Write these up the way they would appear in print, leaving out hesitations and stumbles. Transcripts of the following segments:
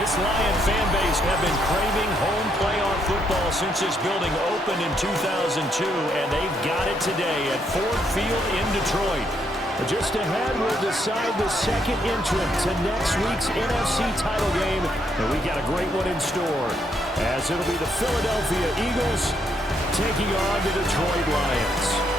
This Lion fan base have been craving home playoff football since this building opened in 2002, and they've got it today at Ford Field in Detroit. Just ahead, we'll decide the second entrant to next week's NFC title game, and we got a great one in store, as it'll be the Philadelphia Eagles taking on the Detroit Lions.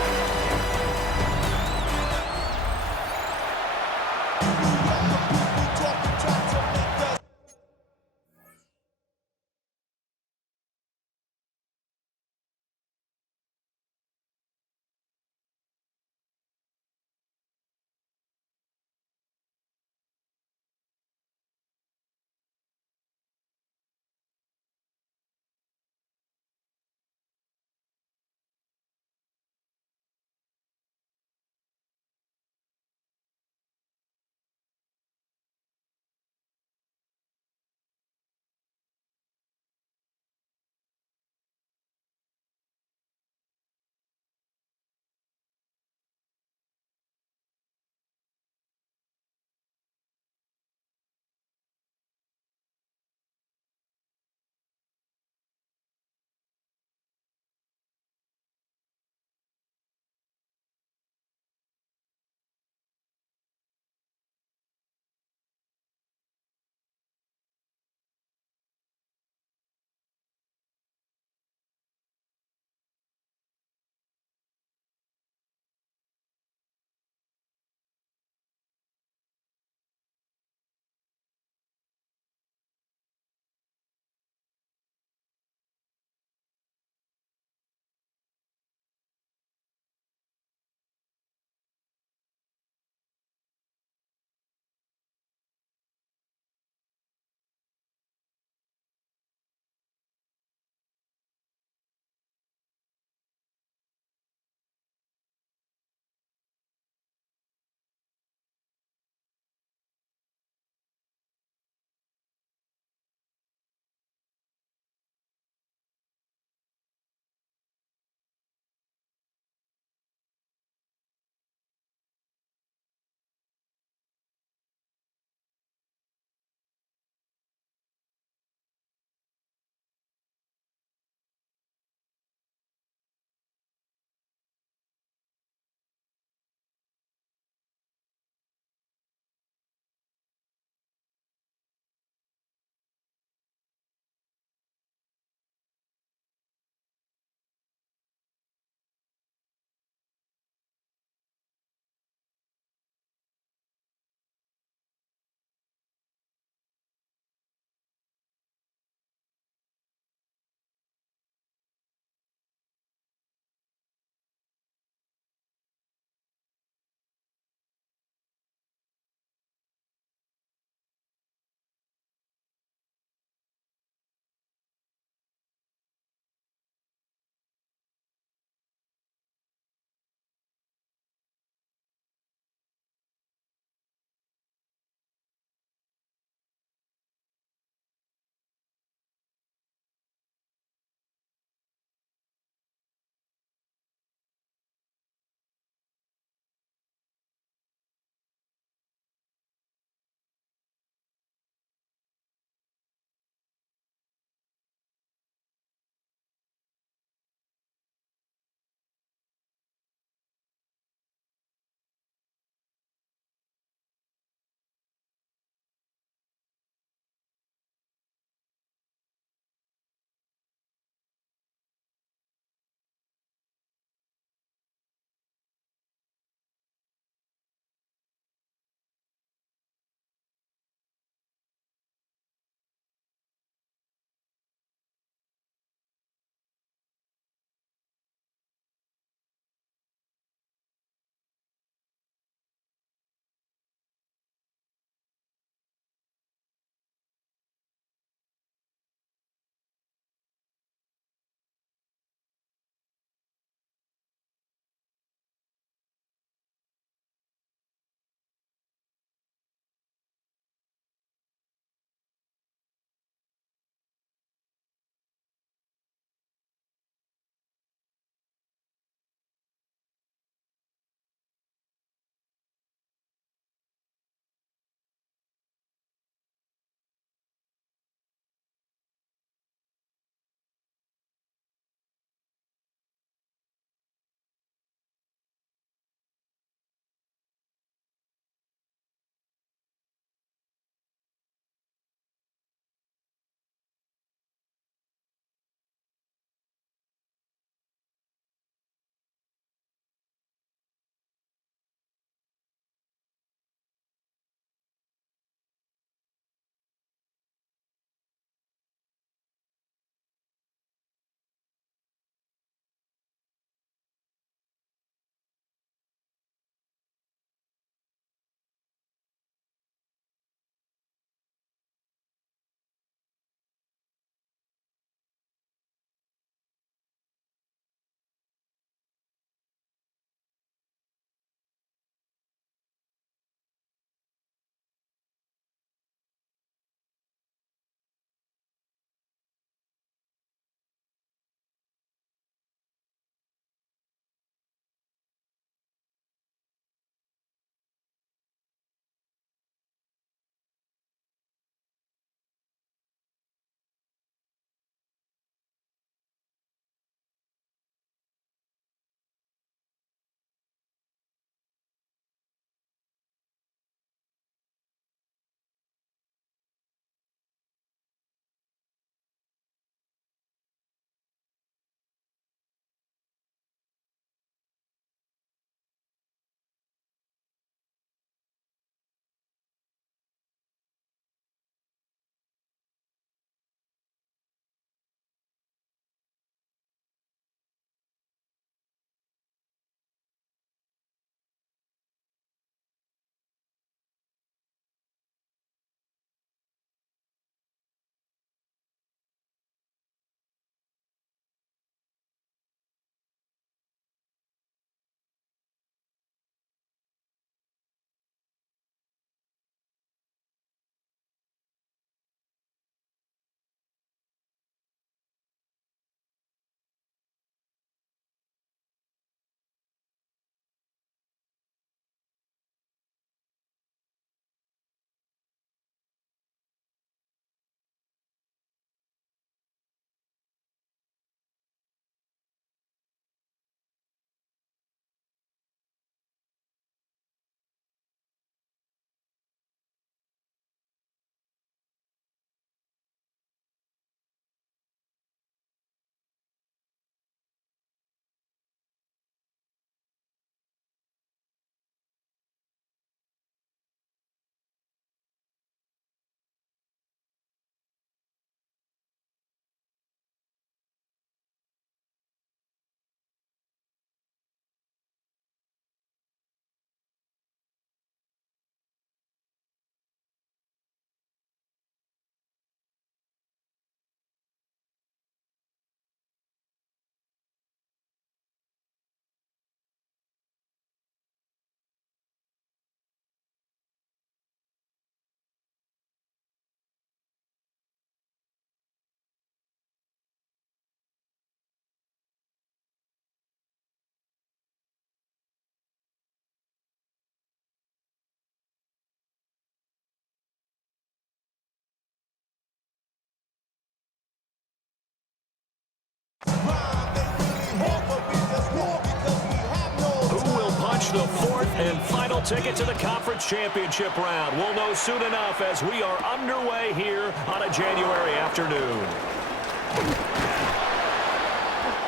the fourth and final ticket to the conference championship round. We'll know soon enough as we are underway here on a January afternoon.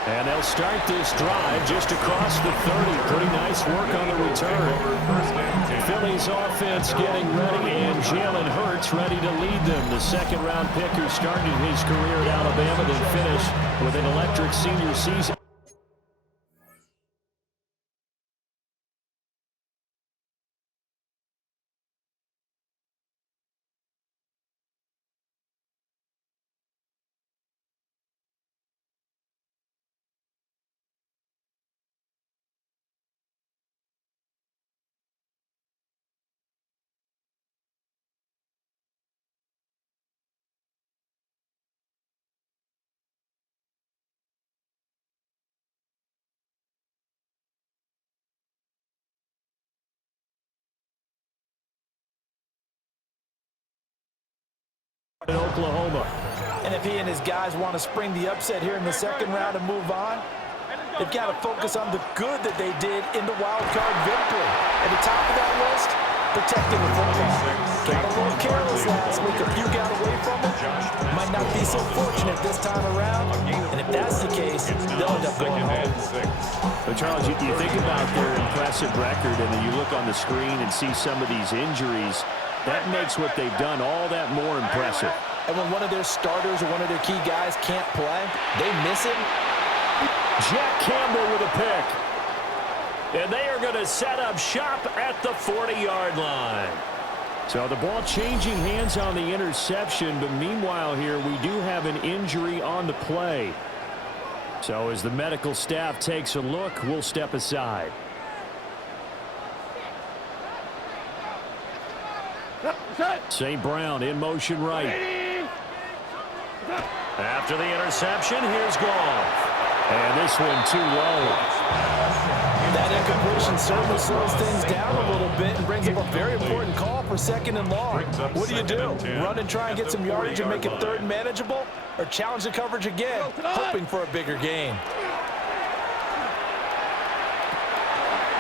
And they'll start this drive just across the 30. Pretty nice work on the return. Philly's offense getting ready, and Jalen Hurts ready to lead them. The second-round pick who started his career at Alabama, then finished with an electric senior season. In Oklahoma. And if he and his guys want to spring the upset here in the second round and move on, they've got to focus on the good that they did in the wild card victory. At the top of that list, protecting the football. Got a little careless last week. A few got away from it. Might not be so fortunate this time around. And if that's the case, they'll end up going home. But Charles, you think about their impressive record, and then you look on the screen and see some of these injuries. That makes what they've done all that more impressive. And when one of their starters or one of their key guys can't play, they miss him. Jack Campbell with a pick. And they are going to set up shop at the 40-yard line. So the ball changing hands on the interception, but meanwhile here we do have an injury on the play. So as the medical staff takes a look, we'll step aside. St. Brown in motion right. After the interception, here's Goff. And this one too low. That incompletion certainly slows things down a little bit and brings up a very important call for second and long. What do you do? Run and try and get some yardage and make it third and manageable? Or challenge the coverage again, hoping for a bigger gain?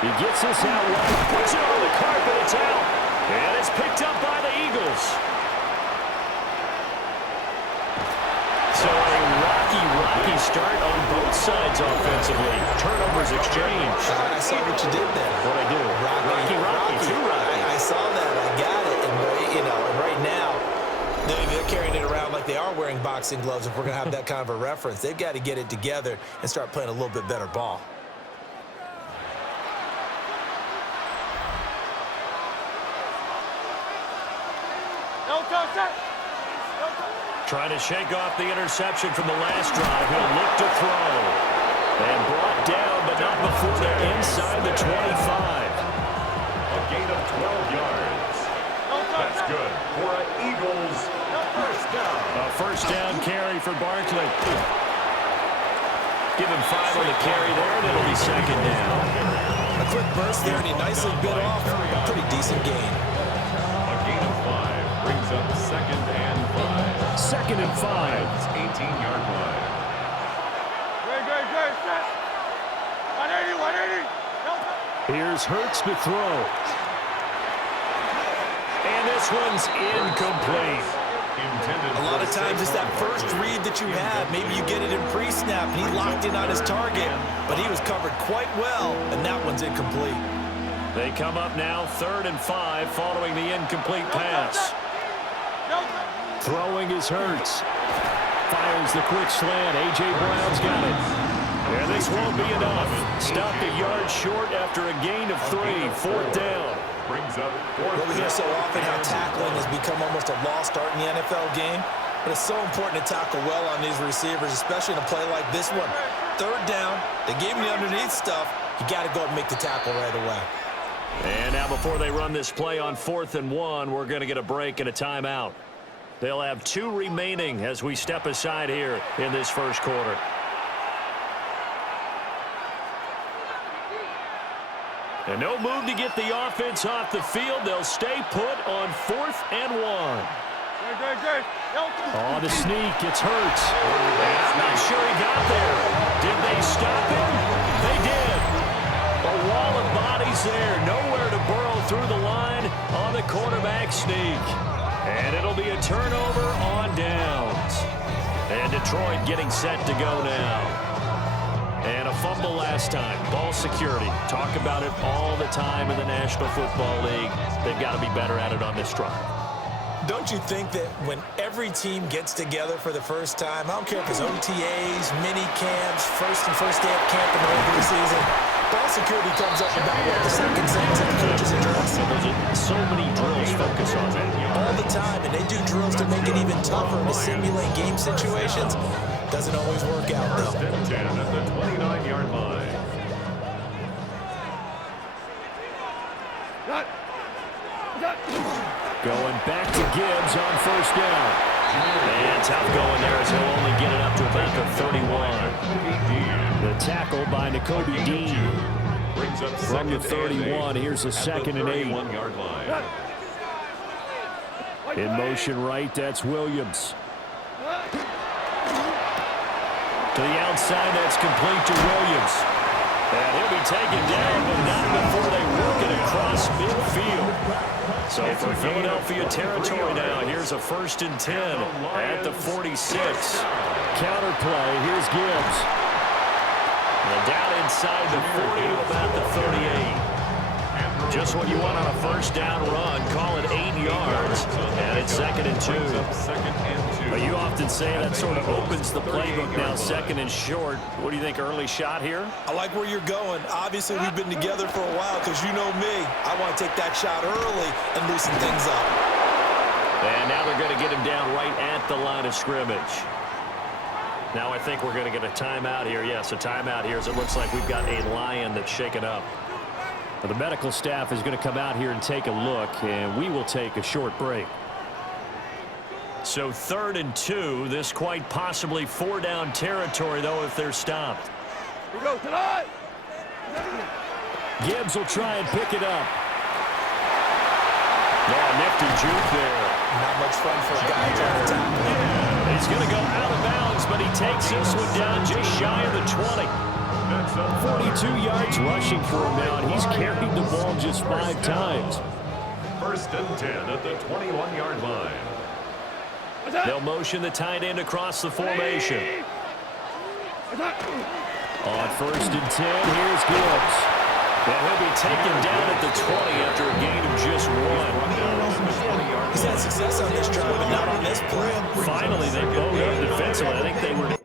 He gets this out right, puts it on the carpet, it's out. And it's picked up by the Eagles. So a rocky start on both sides offensively. Turnovers exchanged. I saw what you did there. What'd I do? Rocky. Too rocky. I saw that. I got it. And right now, they're carrying it around like they are wearing boxing gloves. If we're going to have that kind of a reference, they've got to get it together and start playing a little bit better ball. Trying to shake off the interception from the last drive. He'll look to throw. And brought down, but not before they're inside the 25. A gain of 12 yards. That's good for an Eagles first down. A first down carry for Barkley. Give him 5 on the carry there, and it'll be second down. A quick burst there, and he nicely bit off a pretty decent gain. A gain of 5 brings up second and 5. Second and 5. 18-yard line. Great. 180. Here's Hurts to throw. And this one's incomplete. A lot of times it's that first read that you have. Maybe you get it in pre-snap, and he locked in on his target, but he was covered quite well, and that one's incomplete. They come up now 3rd and 5 following the incomplete pass. Throwing is Hurts. Fires the quick slant. A.J. Brown's got it. And this won't be enough. Stopped a yard short after a gain of 3. 4th down. Brings up Well, we hear so often how tackling has become almost a lost art in the NFL game. But it's so important to tackle well on these receivers, especially in a play like this one. 3rd down. They gave him the underneath stuff. You got to go and make the tackle right away. And now before they run this play on 4th and 1, we're going to get a break and a timeout. They'll have 2 remaining as we step aside here in this first quarter. And no move to get the offense off the field. They'll stay put on 4th and 1. Oh, the sneak. It's Hurts. And I'm not sure he got there. Did they stop him? They did. A wall of bodies It's there. Nowhere to burrow through the line on the quarterback sneak. And it'll be a turnover on downs. And Detroit getting set to go now. And a fumble last time. Ball security. Talk about it all the time in the National Football League. They've got to be better at it on this drive. Don't you think that when every team gets together for the first time, I don't care if it's OTAs, mini camps, first day of camp in the regular season, ball security comes up about the second sentence of the coach's address. So many drills focus on that. All the time, and they do drills to make it even tougher to simulate game situations. Doesn't always work out, though. First and 10 at the 29-yard line. Going back to Gibbs on first down. And tough going there as he'll only get it up to about the 31. The tackle by Nakobe Dean. From the 31, here's a 2nd and 8. In motion right, that's Williams. To the outside, that's complete to Williams. And he'll be taken down, but not before they work it across midfield. So for Philadelphia territory now, here's a 1st and 10 at the 46. Counterplay, here's Gibbs. And down inside the 40 to about the 38. Just what you want on a first down run. Call it 8 yards, and it's 2nd and 2. But you often say that sort of opens the playbook now, 2nd and short. What do you think, early shot here? I like where you're going. Obviously, we've been together for a while because you know me. I want to take that shot early and loosen things up. And now they're going to get him down right at the line of scrimmage. Now I think we're going to get a timeout here. Yes, a timeout here as it looks like we've got a lion that's shaken up. But the medical staff is going to come out here and take a look, and we will take a short break. So 3rd and 2. This quite possibly 4-down territory, though, if they're stopped. Here we go, tonight. Gibbs will try and pick it up. Oh, nifty juke there. Not much fun for a guy trying to tackle him. He's going to go out of bounds, but he takes this one down just shy of the 20. 42 yards rushing for him now, and he's carried the ball just 5 times. 1st and 10 at the 21-yard line. They'll motion the tight end across the formation. On 1st and 10, here's Gibbs. And he'll be taken down at the 20 after a gain of just 1. He's had success on this drive, but not on this play. Finally, they bowed up defensively. I think they were...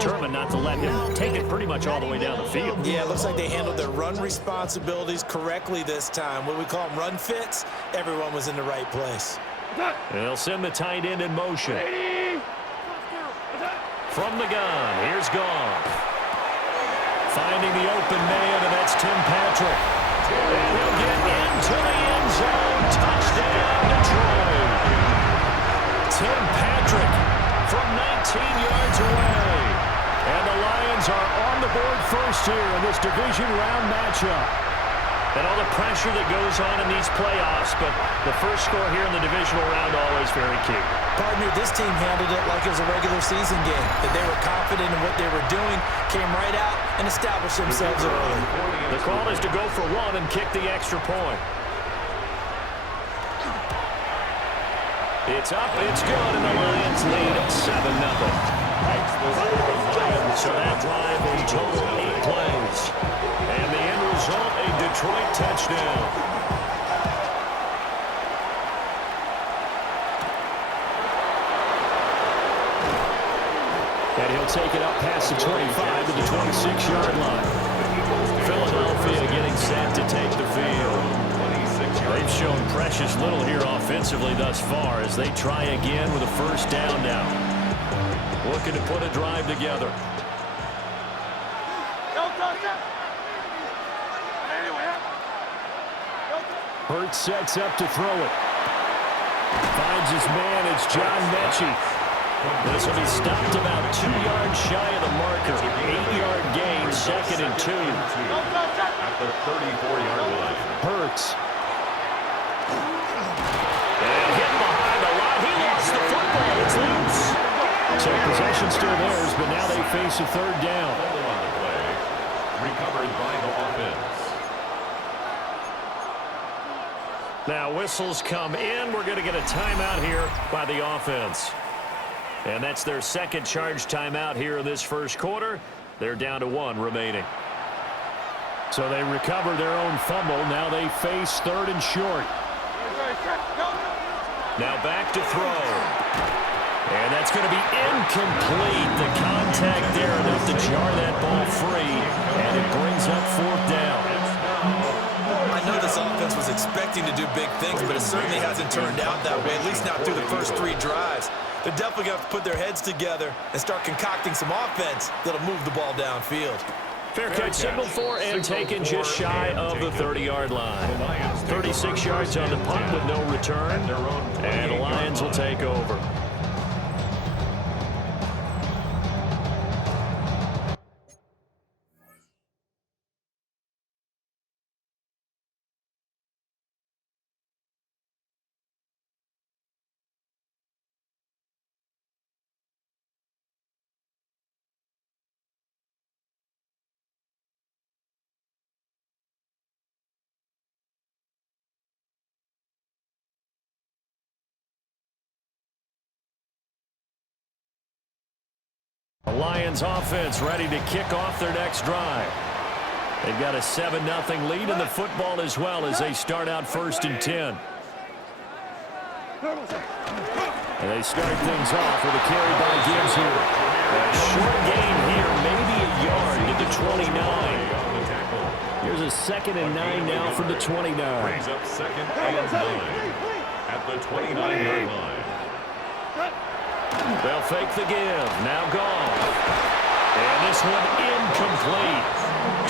determined not to let him take it pretty much all the way down the field. Yeah, it looks like they handled their run responsibilities correctly this time. What we call them run fits, everyone was in the right place. They'll send the tight end in motion. From the gun, here's Goff. Finding the open man, and that's Tim Patrick. And he'll get into the end zone. Touchdown, Detroit. Tim Patrick from 19 yards away. And the Lions are on the board first here in this division round matchup. And all the pressure that goes on in these playoffs, but the first score here in the divisional round always very key. Partner, this team handled it like it was a regular season game, that they were confident in what they were doing, came right out and established themselves early. The call is to go for one and kick the extra point. It's up, it's good, and the Lions lead 7-0. So that drive in total 8 plays. And the end result, a Detroit touchdown. And he'll take it up past the 25 to the 26-yard line. Philadelphia getting set to take the field. They've shown precious little here offensively thus far as they try again with a first down now. Looking to put a drive together. Hurts sets up to throw it. Finds his man. It's John Mechie. This will be stopped about 2 yards shy of the marker. 8-yard gain, 2nd and 2. At the 34-yard line. Hurts. And hit behind the line. He lost the football. It's loose. So possession still theirs, but now they face a third down. Ball on the play. Recovered by the offense. Now whistles come in. We're going to get a timeout here by the offense. And that's their second charge timeout here in this first quarter. They're down to 1 remaining. So they recover their own fumble. Now they face 3rd and short. Now back to throw. And that's going to be incomplete. The contact there enough to jar that ball free. And it brings up 4th down. I know this offense was expecting to do big things, but it certainly hasn't turned out that way, at least not through the first 3 drives. They're definitely going to have to put their heads together and start concocting some offense that'll move the ball downfield. Fair catch signaled for and taken just shy of the 30-yard line. 36 yards on the punt with no return, and the Lions will take over. The Lions offense ready to kick off their next drive. They've got a 7-0 lead in the football as well as they start out 1st and 10. And they start things off with a carry by Gibbs here. A short gain here, maybe a yard to the 29. Here's a 2nd and 9 now from the 29. Brings up 2nd and 9 at the 29-yard line. They'll fake the give. Now gone. And this one incomplete.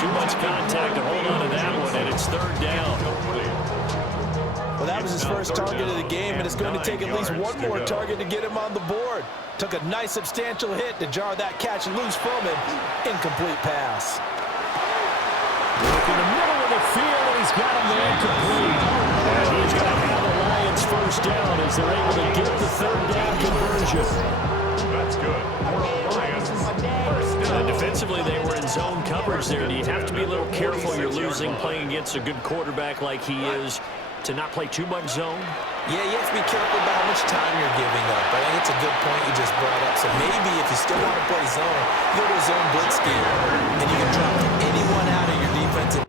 Too much contact to hold on to that one, and it's 3rd down. Well, that was his first target of the game, and it's going to take at least one more target to get him on the board. Took a nice substantial hit to jar that catch loose from him. Incomplete pass. Look in the middle of the field, and he's got a man complete. And he's going to have the Lions first down as they're able to get the 3rd down conversion. That's good. For Lions, first down. And defensively, they were in zone coverage there. You have to be a little careful. You're losing playing against a good quarterback like he is to not play too much zone. Yeah, you have to be careful about how much time you're giving up. I think it's a good point you just brought up. So maybe if you still want to play zone, go to a zone blitz scheme, and you can drop anyone out of your defensive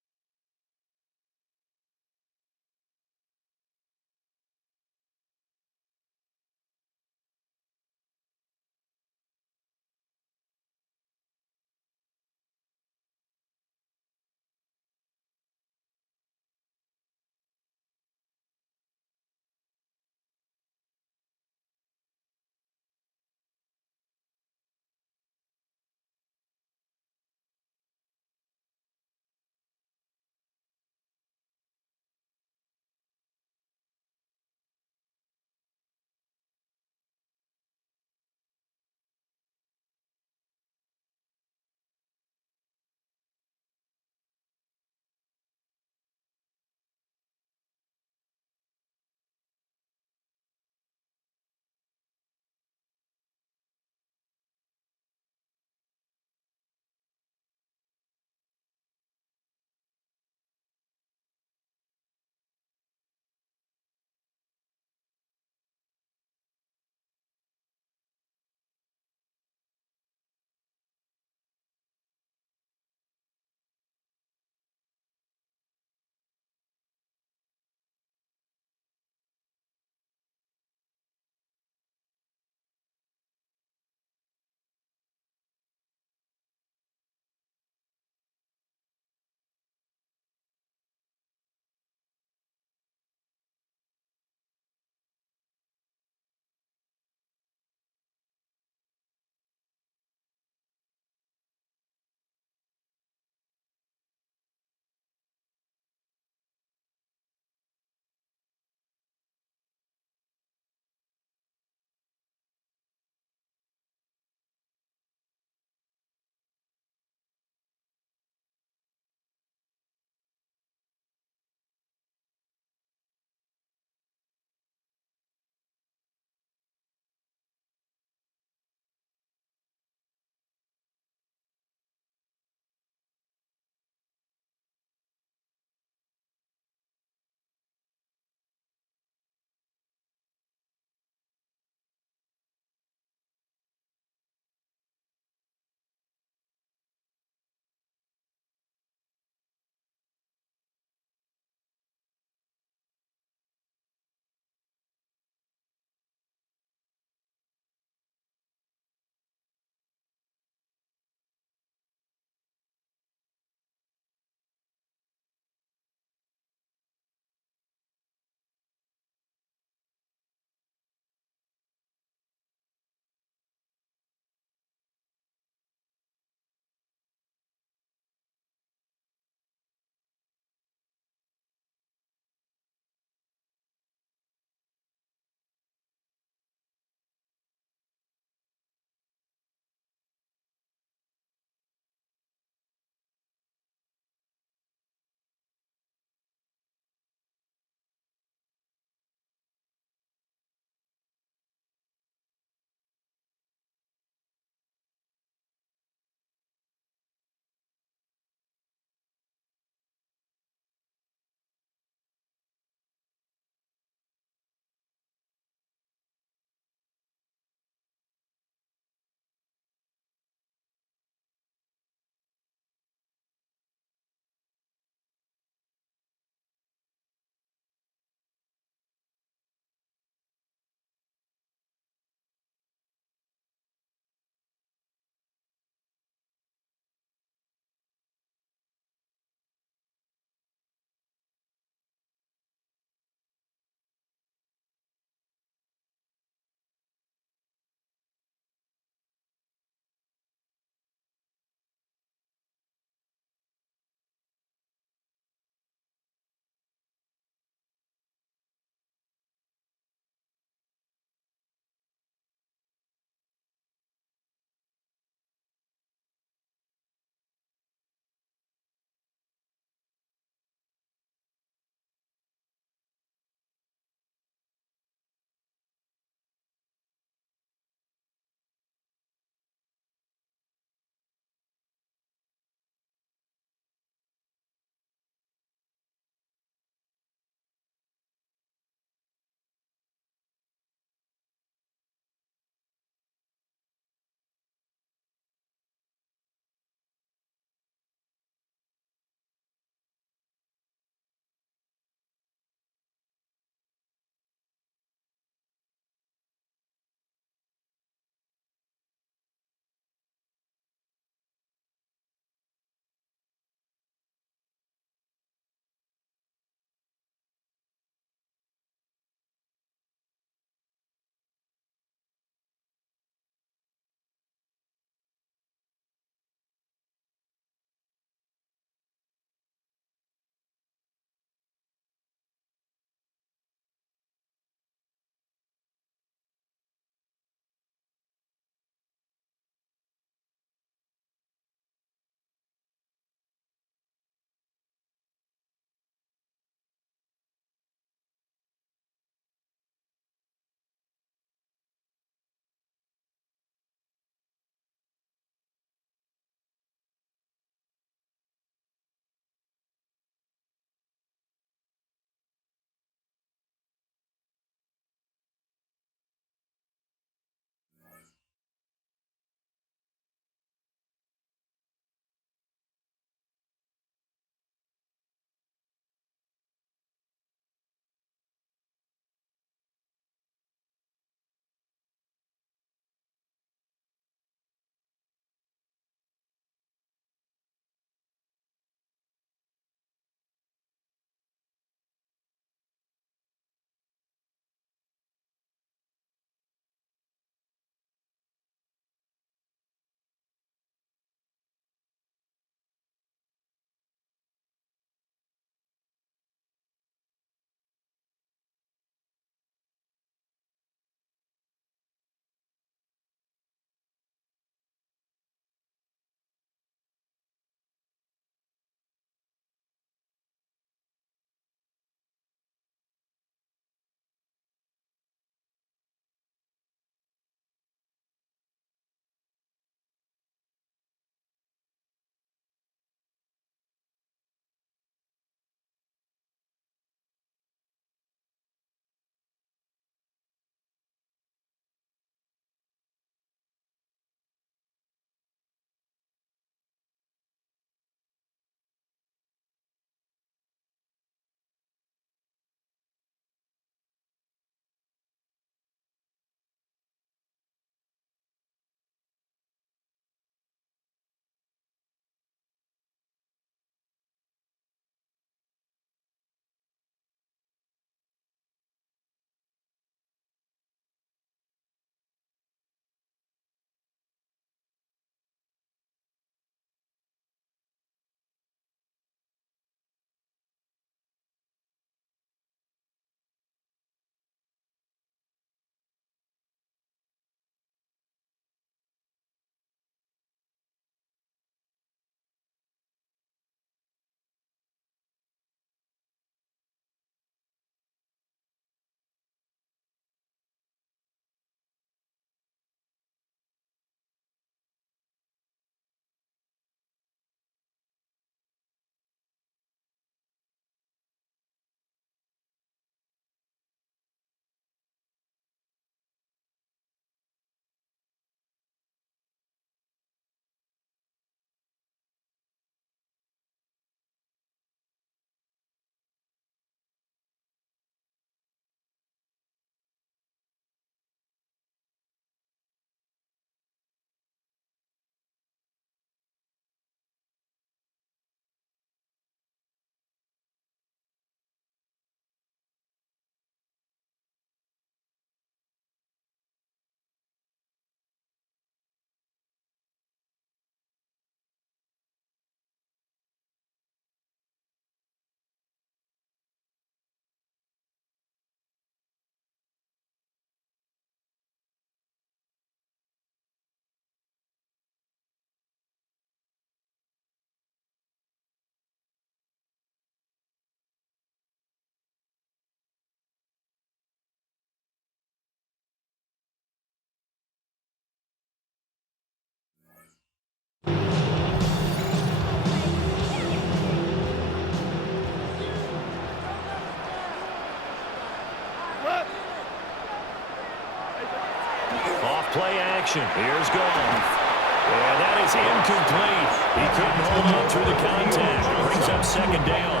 play action. Here's Goff. And that is incomplete. He couldn't hold on through the contact. Brings up second down.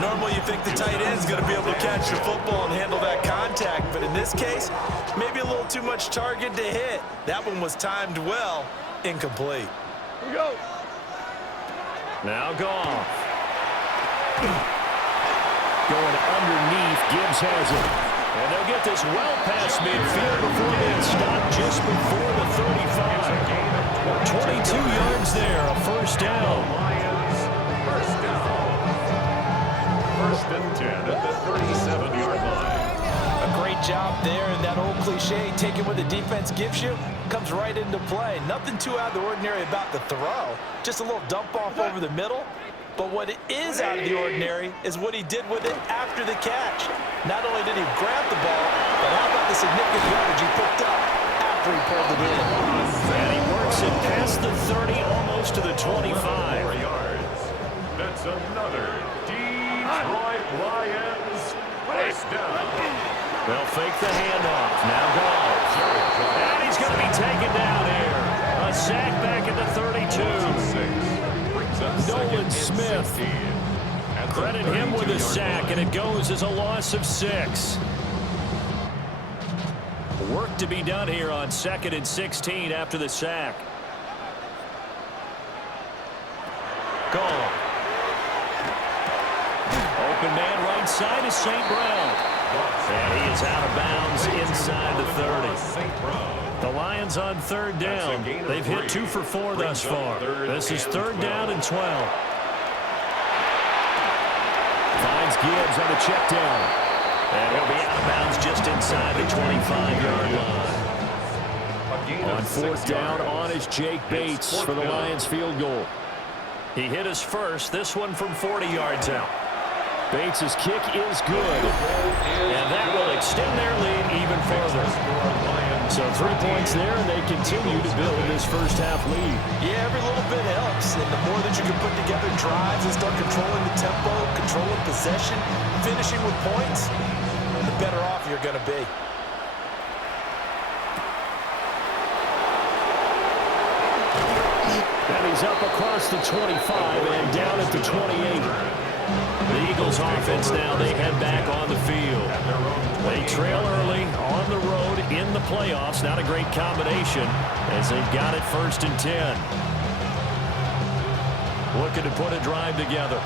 Normally you think the tight end's going to be able to catch the football and handle that contact, but in this case, maybe a little too much target to hit. That one was timed well. Incomplete. Here we go. Now Goff. Going underneath. Gibbs has it. And they'll get this well past midfield before being stopped just before the 35. 22 yards there, a first down. Lions, first down. First and 10 at the 37-yard line. A great job there, and that old cliche, taking what the defense gives you, comes right into play. Nothing too out of the ordinary about the throw. Just a little dump off over the middle. But what is out of the ordinary is what he did with it after the catch. Not only did he grab the ball, but how about the significant yardage he picked up after he pulled it in. And he works it past the 30, almost to the 25. 4 yards. That's another Detroit Lions first down. They'll fake the handoff. Now Goff. And he's going to be taken down here. A sack back at the 32. Nolan Smith. Credit him with a sack, and it goes as a loss of 6. Work to be done here on 2nd and 16 after the sack. Goal. Open man right side is St. Brown. And he is out of bounds inside the 30. The Lions on 3rd down. They've hit 2 for 4 thus far. This is 3rd down and 12. Finds Gibbs on the check down. And he'll be out of bounds just inside the 25-yard line. On 4th down, on is Jake Bates for the Lions field goal. He hit his first, this one from 40 yards out. Bates' kick is good. And that will extend their lead even further. So 3 points there, and they continue to build this first half lead. Yeah, every little bit helps. And the more that you can put together drives and start controlling the tempo, controlling possession, finishing with points, the better off you're going to be. And he's up across the 25 and down at the 28. The Eagles offense now, they head back on the field. They trail early on the road in the playoffs. Not a great combination as they've got it 1st and 10. Looking to put a drive together.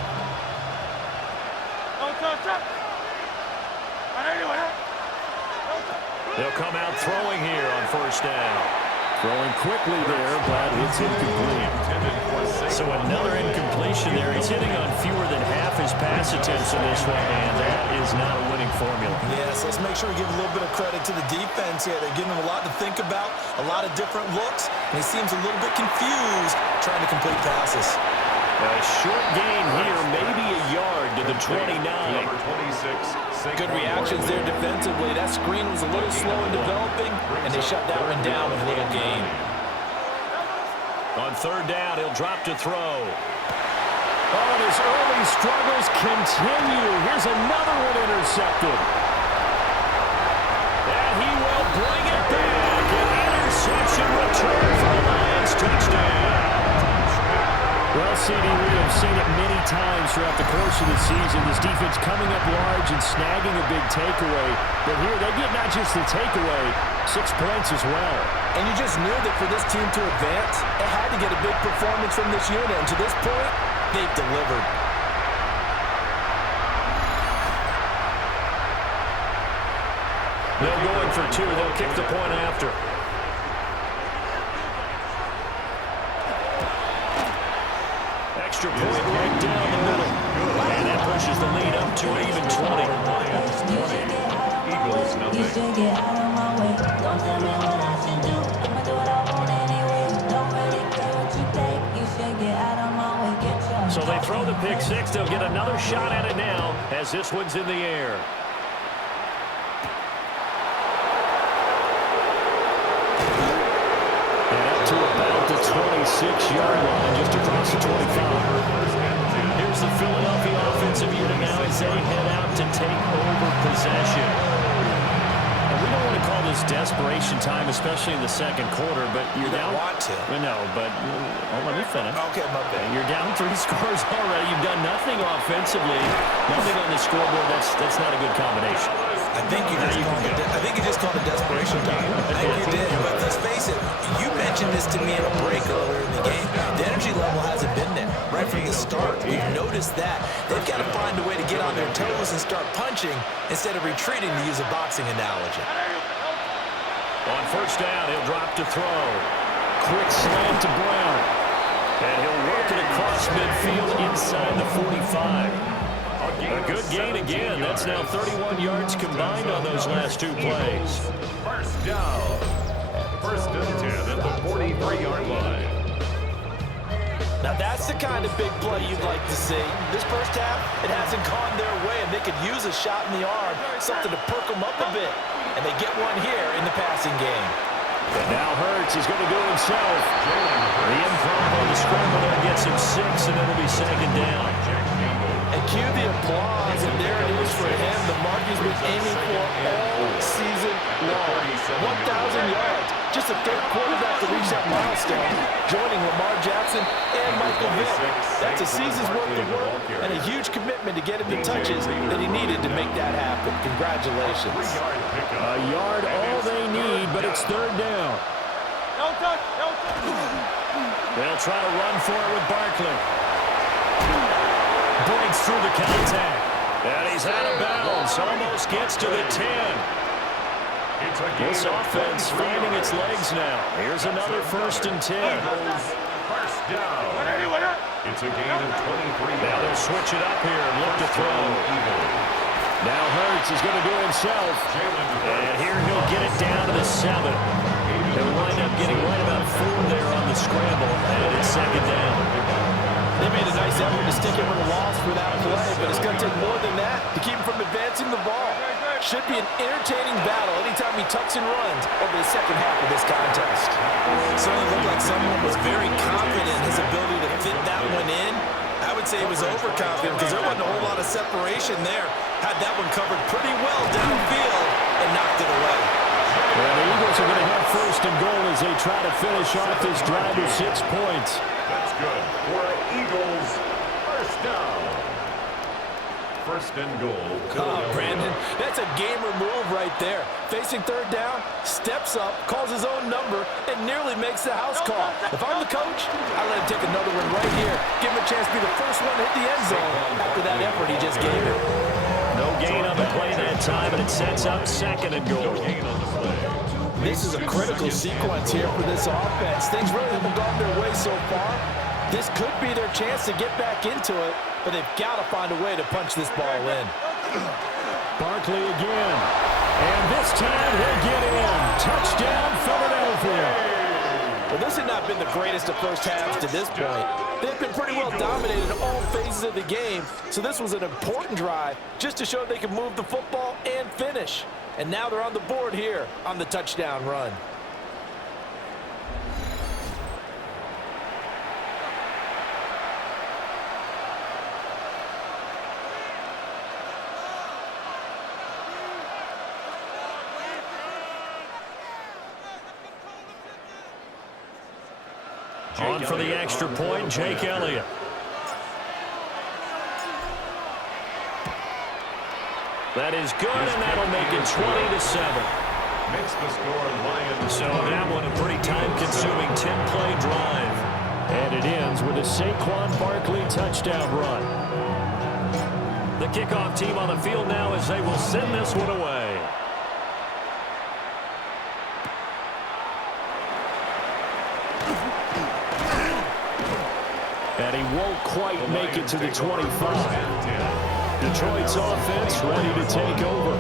They'll come out throwing here on 1st down. Throwing quickly there, but it's incomplete. So another incompletion there. He's hitting on fewer than half his pass attempts in this one, and that is not a winning formula. Yes, let's make sure we give a little bit of credit to the defense here. They're giving him a lot to think about, a lot of different looks, and he seems a little bit confused trying to complete passes. A short gain here, maybe a yard to the 29. Number 26. Good reactions there defensively. That screen was a little slow in developing, and they shut that one down with a little gain. On 3rd down, he'll drop to throw. Oh, and his early struggles continue. Here's another one intercepted. And he will bring it back. An interception return for the Lions. Touchdown. Well, CD, we have seen it many times throughout the course of the season. This defense coming up large and snagging a big takeaway. But here, they get not just the takeaway, 6 points as well. And you just knew that for this team to advance, it had to get a big performance from this unit. And to this point, they've delivered. They'll go in for 2. They'll kick the point after. Extra point right down the middle. And that pushes the lead up to an even 20. Eagles nothing. So they throw the pick 6. They'll get another shot at it now as this one's in the air. And up to about the 26-yard line, just across the 25. Here's the Philadelphia offensive unit now as they head out to take over possession. And we don't want to call this desperation time, especially in the second quarter, but you're down. Want to. No, but let me finish. Okay, my bad. You're down 3 scores already. You've done nothing offensively, nothing on the scoreboard. That's not a good combination. I think you just called it desperation time. I think you did. But let's face it, you mentioned this to me in a break earlier in the game. The energy level hasn't been there right from the start. We've noticed that. They've got to find a way to get on their toes and start punching instead of retreating, to use a boxing analogy. On first down, he'll drop to throw. Quick slant to Brown. And he'll work it across midfield inside the 45. A good gain again. That's now 31 yards combined on those last 2 plays. First down. First and 10 at the 43-yard line. Now that's the kind of big play you'd like to see. This first half, it hasn't gone their way, and they could use a shot in the arm, something to perk them up a bit. And they get one here in the passing game. And now Hurts is going to do it himself. The improv on the scramble there gets him 6, and it'll be second down. And cue the applause, and there it is for him. The mark he's been aiming for all season long. 1,000 yards. Just a third quarterback to reach that milestone, joining Lamar Jackson and Michael Vick. That's a season's worth of work and a huge commitment to get him the touches that he needed to make that happen. Congratulations. A yard all they need, but it's third down. They'll try to run for it with Barkley. Breaks through the contact. And he's out of bounds. Almost gets to the 10. This offense finding its legs now. Here's another first and 10. First down. It's a gain of 23. Now they'll switch it up here and look to throw. Now Hurts is going to do it himself. And here he'll get it down to the 7. He'll wind up getting right about 4 there on the scramble. And it's second down. They made a nice effort to stick him with a loss for that play, but it's going to take more than that to keep him from advancing the ball. Should be an entertaining battle anytime he tucks and runs over the second half of this contest. Certainly looked like someone was very confident in his ability to fit that one in. I would say he was overconfident because there wasn't a whole lot of separation there. Had that one covered pretty well downfield and knocked it away. Well, the Eagles are going to have first and goal as they try to finish off this drive with 6 points. That's good for Eagles. First down. First and goal. Brandon, that's a gamer move right there. Facing third down, steps up, calls his own number, and nearly makes the house call. If I'm the coach, I let him take another one right here. Give him a chance to be the first one to hit the end zone after that effort he just gave him. No gain on the play that time, and it sets up second and goal. This is a critical sequence here for this offense. Things really haven't gone their way so far. This could be their chance to get back into it, but they've got to find a way to punch this ball in. Barkley again. And this time he'll get in. Touchdown, Philadelphia. Well, this has not been the greatest of first halves to this point. They've been pretty well dominated in all phases of the game, so this was an important drive just to show they can move the football and finish. And now they're on the board here on the touchdown run. On for the extra point, Jake Elliott. That is good, and that'll make it 20-7. Makes the score Lions. So that one a pretty time-consuming 10-play drive. And it ends with a Saquon Barkley touchdown run. The kickoff team on the field now as they will send this one away. And he won't quite make it to the 25. Detroit's offense ready to take over.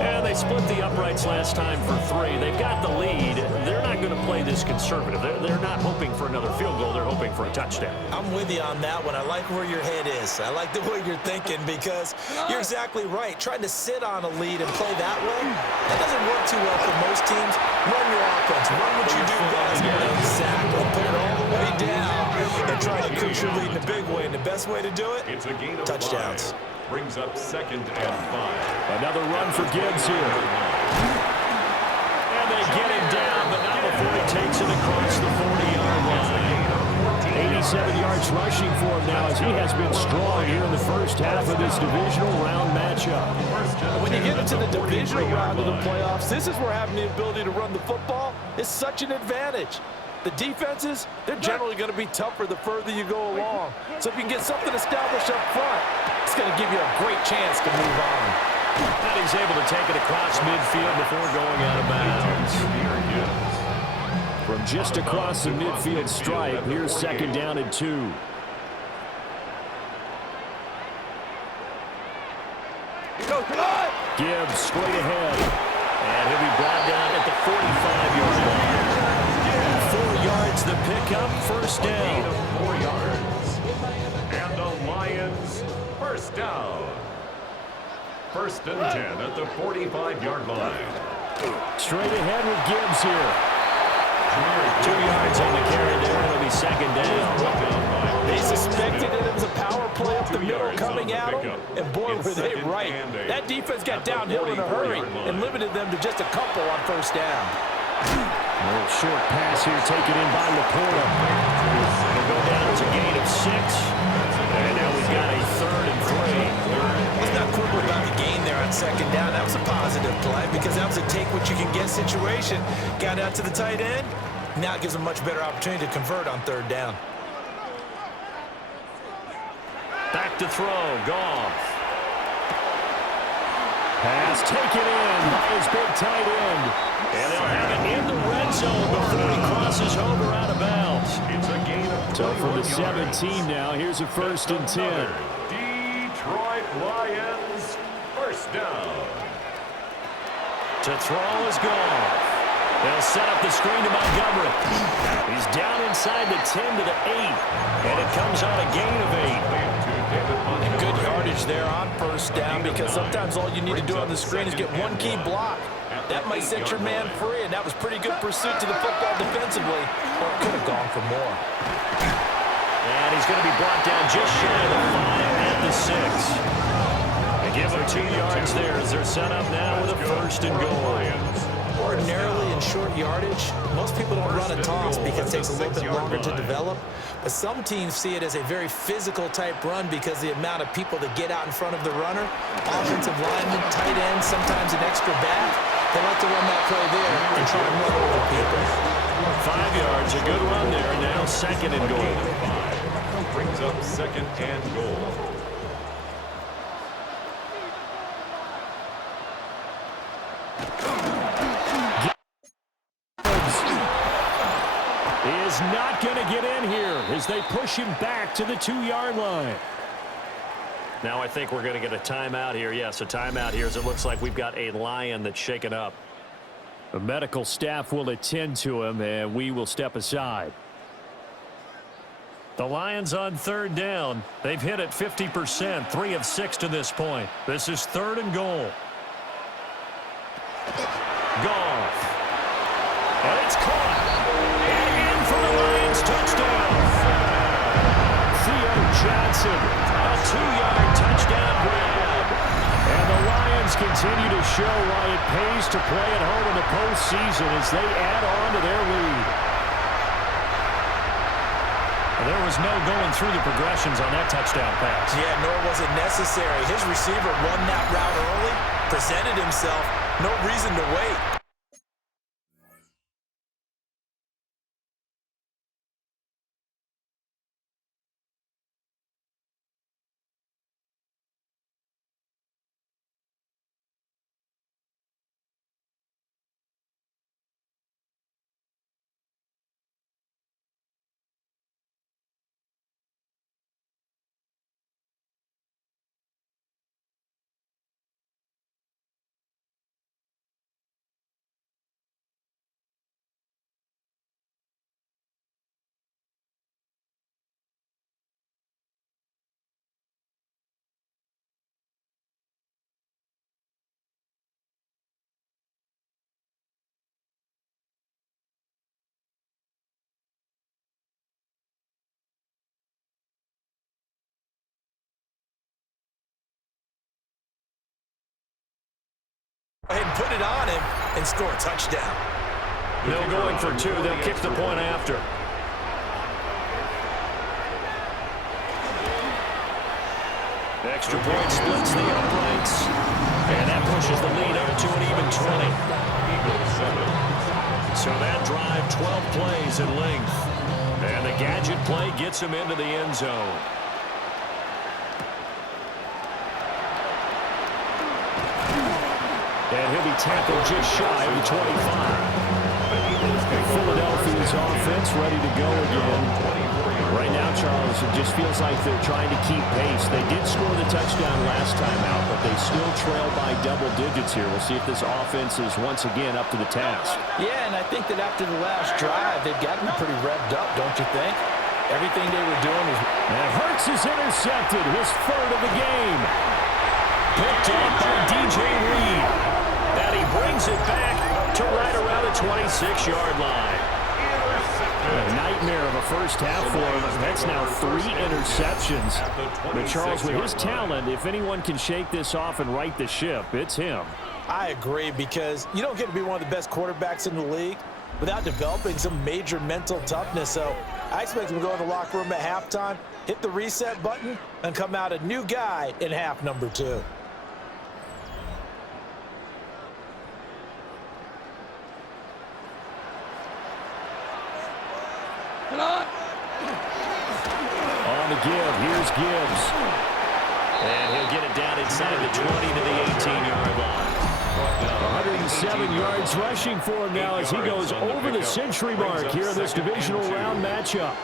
And they split the uprights last time for 3. They've got the lead. They're not going to play this conservative. They're not hoping for another field goal. They're hoping for a touchdown. I'm with you on that one. I like where your head is. I like the way you're thinking because you're exactly right. Trying to sit on a lead and play that way, that doesn't work too well for most teams. Run your offense. Run what you do best. Exactly. Put it all the way down and try to increase your lead in a big way. And the best way to do it, It's a gain of touchdowns. 5. Brings up 2nd and 5. Another run for Gibbs here. to get him down, but not before he takes it across the 40-yard line. 87 yards rushing for him now as he has been strong here in the first half of this divisional round matchup. When you get into the divisional round of the playoffs, this is where having the ability to run the football is such an advantage. The defenses, they're generally going to be tougher the further you go along. So if you can get something established up front, it's going to give you a great chance to move on. And he's able to take it across midfield before going out of bounds. From just across the midfield stripe, here's second down and 2. Gibbs straight ahead. And he'll be brought down at the 45-yard line. 4 yards the pickup, first down. 4 yards. And the Lions, first down. First and 10 at the 45-yard line. Straight ahead with Gibbs here. 2 yards on the carry there. It'll be second down. They suspected it was a power play up the middle coming at them, and boy, were they right. That defense got downhill in a hurry and limited them to just a couple on first down. A little short pass here taken in by Laporta. It'll go down as a gain of 6. And now we've got a 3rd and 3. Let's not quibble about the gain there on second down. That was a positive play because that was a take-what-you-can-get situation. Got out to the tight end. Now it gives them a much better opportunity to convert on third down. Back to throw. Goff. Pass taken in by his big tight end. And they'll have it in the red zone before he crosses over out of bounds. It's a gain of 21 So from the yards. 17 now, here's a first and 10. Detroit Lions, first down. To throw is Goff. They'll set up the screen to Montgomery. He's down inside the 10 to the 8. And it comes on a gain of 8. And good yardage there on first down because sometimes all you need to do on the screen is get one key block. That might set your man free, and that was pretty good pursuit to the football defensively, or it could have gone for more. And he's going to be brought down just shy of the 5 at the 6. They give him 2 yards there as they're set up now with a first and goal. Ordinarily in short yardage, most people don't run a toss because it takes a little bit longer to develop. But some teams see it as a very physical type run because the amount of people that get out in front of the runner, offensive linemen, tight ends, sometimes an extra back, they like to run that play there and try and run over people. 5 yards, a good run there, and now second and goal. Brings up second and goal. Is not going to get in here as they push him back to the 2-yard line. Now I think we're going to get a timeout here. Yes, a timeout here as it looks like we've got a Lion that's shaken up. The medical staff will attend to him, and we will step aside. The Lions on third down. They've hit it 50%, 3 of 6 to this point. This is third and goal. Goff. And it's caught. And in for the Lions touchdown. Theo Johnson, a 2-yard touchdown grab. And the Lions continue to show why it pays to play at home in the postseason as they add on to their lead. There was no going through the progressions on that touchdown pass. Yeah, nor was it necessary. His receiver won that route early, presented himself, no reason to wait. Go ahead and put it on him and score a touchdown. No going for two. They'll kick the point after. Extra point splits the uprights. And that pushes the lead out to an even 20. So that drive, 12 plays in length. And the gadget play gets him into the end zone. And he'll be tackled just shy of the 25. Philadelphia's offense ready to go again. Right now, Charles, it just feels like they're trying to keep pace. They did score the touchdown last time out, but they still trail by double digits here. We'll see if this offense is once again up to the task. Yeah, and I think that after the last drive, they've got to be pretty revved up, don't you think? Everything they were doing is... And Hurts is intercepted, his third of the game. Picked up by DJ Reed. And he brings it back to right around the 26-yard line. A nightmare of a first half for him. That's now 3 interceptions. But Charles, with his talent, if anyone can shake this off and right the ship, it's him. I agree, because you don't get to be one of the best quarterbacks in the league without developing some major mental toughness. So I expect him to go in the locker room at halftime, hit the reset button, and come out a new guy in half number 2. On the give, here's Gibbs. And he'll get it down inside the 20 to the 18-yard line. 107 yards rushing for him now as he goes over the century mark here in this divisional round matchup.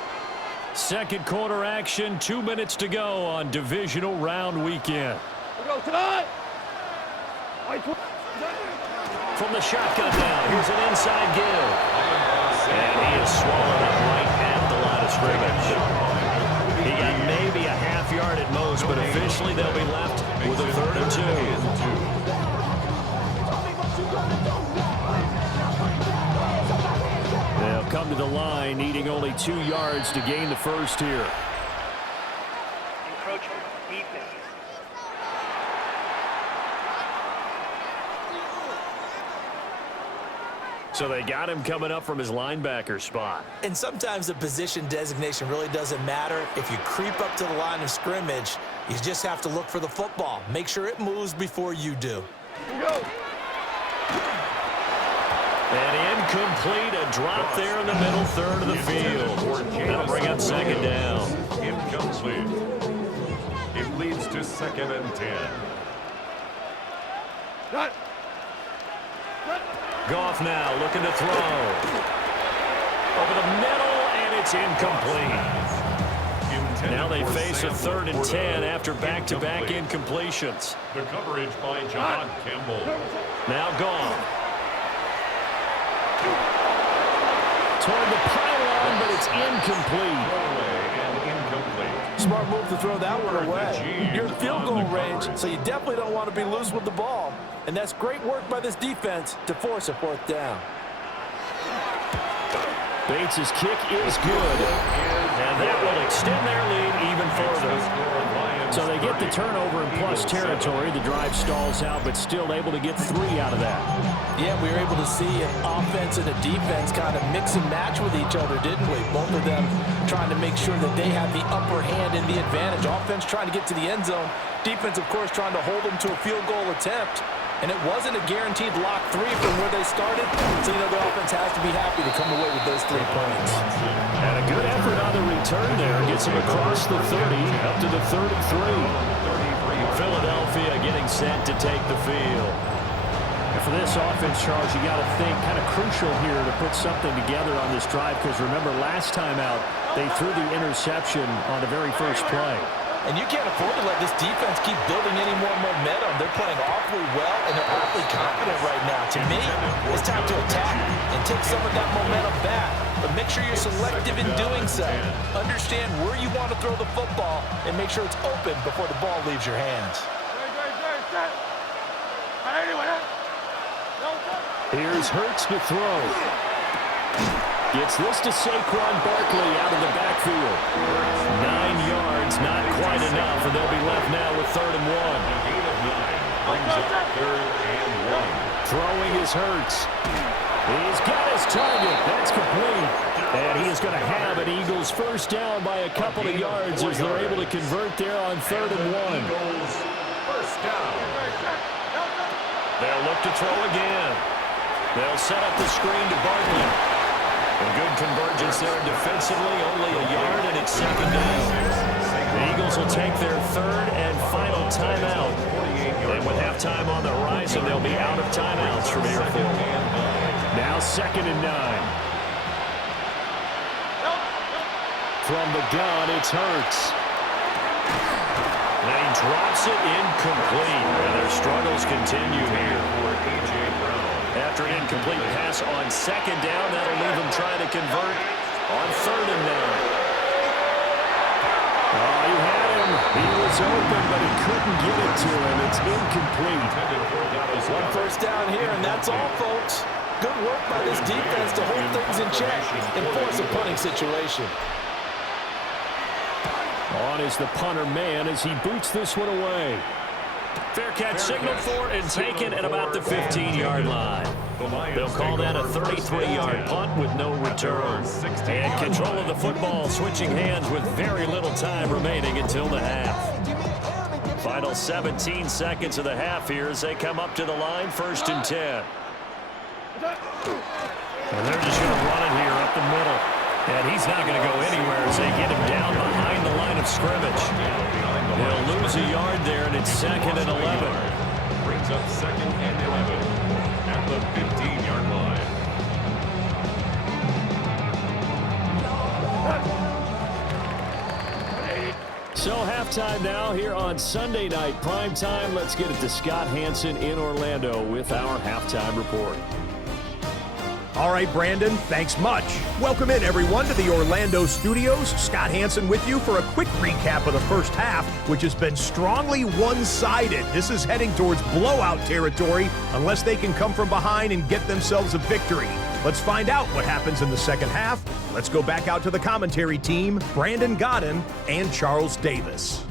Second quarter action, 2 minutes to go on divisional round weekend. From the shotgun now, here's an inside give. And he is swallowed up right at the line of scrimmage. He got maybe a half yard at most, but officially they'll be left with a 3rd and 2. They'll come to the line, needing only 2 yards to gain the first here. Encroachment defense. So they got him coming up from his linebacker spot. And sometimes the position designation really doesn't matter. If you creep up to the line of scrimmage, you just have to look for the football. Make sure it moves before you do. And incomplete, a drop there in the middle third of the field. That'll bring up second down. Incomplete. It leads to 2nd and 10. Goff now looking to throw. Over the middle, and it's incomplete. Now they face a 3rd and 10 after back-to-back incompletions. The coverage by John Campbell. Now Goff. Toward the pylon, but it's incomplete. Smart move to throw that one away. You're in field goal range, so you definitely don't want to be loose with the ball. And that's great work by this defense to force a 4th down. Bates' kick is good. And that will extend their lead even further. So they get the turnover in plus territory. The drive stalls out, but still able to get 3 out of that. Yeah, we were able to see an offense and a defense kind of mix and match with each other, didn't we? Both of them trying to make sure that they have the upper hand and the advantage. Offense trying to get to the end zone. Defense, of course, trying to hold them to a field goal attempt. And it wasn't a guaranteed lock 3 from where they started. So, you know, the offense has to be happy to come away with those 3 points. And a good effort on the return there. Gets him across the 30, up to the 33. Philadelphia getting set to take the field. And for this offense, Charles, you got to think kind of crucial here to put something together on this drive. Because remember, last time out, they threw the interception on the very first play. And you can't afford to let this defense keep building any more momentum. They're playing awfully well, and they're awfully confident right now. To me, it's time to attack and take some of that momentum back. But make sure you're selective in doing so. Understand where you want to throw the football and make sure it's open before the ball leaves your hands. Here's Hurts to throw. Gets this to Saquon Barkley out of the backfield. 9 yards, not quite enough, and they'll be left now with 3rd and 1. Gain of 9 brings up 3rd and 1. Throwing is Hurts. He's got his target. That's complete. And he is going to have an Eagles first down by a couple of yards as they're able to convert there on 3rd and 1. Eagles first down. They'll look to throw again. They'll set up the screen to Barkley. A good convergence there defensively, only a yard, and it's 2nd down. The Eagles will take their 3rd and final timeout. And with halftime on the horizon, they'll be out of timeouts from here forward. Now 2nd and 9. From the gun, it's Hurts. And he drops it incomplete. And their struggles continue here for A.J. Brown. After an incomplete pass on 2nd down, that'll leave him trying to convert on 3rd and 9. Oh, he had him. He was open, but he couldn't get it to him. It's incomplete. 1 first down here, and that's all, folks. Good work by this defense to hold things in check and force a punting situation. On is the punter man as he boots this one away. Fair catch signaled for and taken at about the 15-yard line. They'll call that a 33-yard punt with no return. And control of the football switching hands with very little time remaining until the half. Final 17 seconds of the half here as they come up to the line, 1st and 10. And they're just going to run it here up the middle. And he's not going to go anywhere as they get him down behind the line of scrimmage. He'll lose a yard there, and it's 2nd and 11. Brings up 2nd and 11 at the 15-yard line. So halftime now here on Sunday Night Primetime. Let's get it to Scott Hanson in Orlando with our halftime report. All right, Brandon, thanks much. Welcome in, everyone, to the Orlando studios. Scott Hanson with you for a quick recap of the first half, which has been strongly one-sided. This is heading towards blowout territory unless they can come from behind and get themselves a victory. Let's find out what happens in the second half. Let's go back out to the commentary team, Brandon Godden and Charles Davis.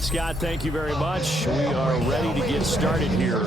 Scott, thank you very much. We are ready to get started here.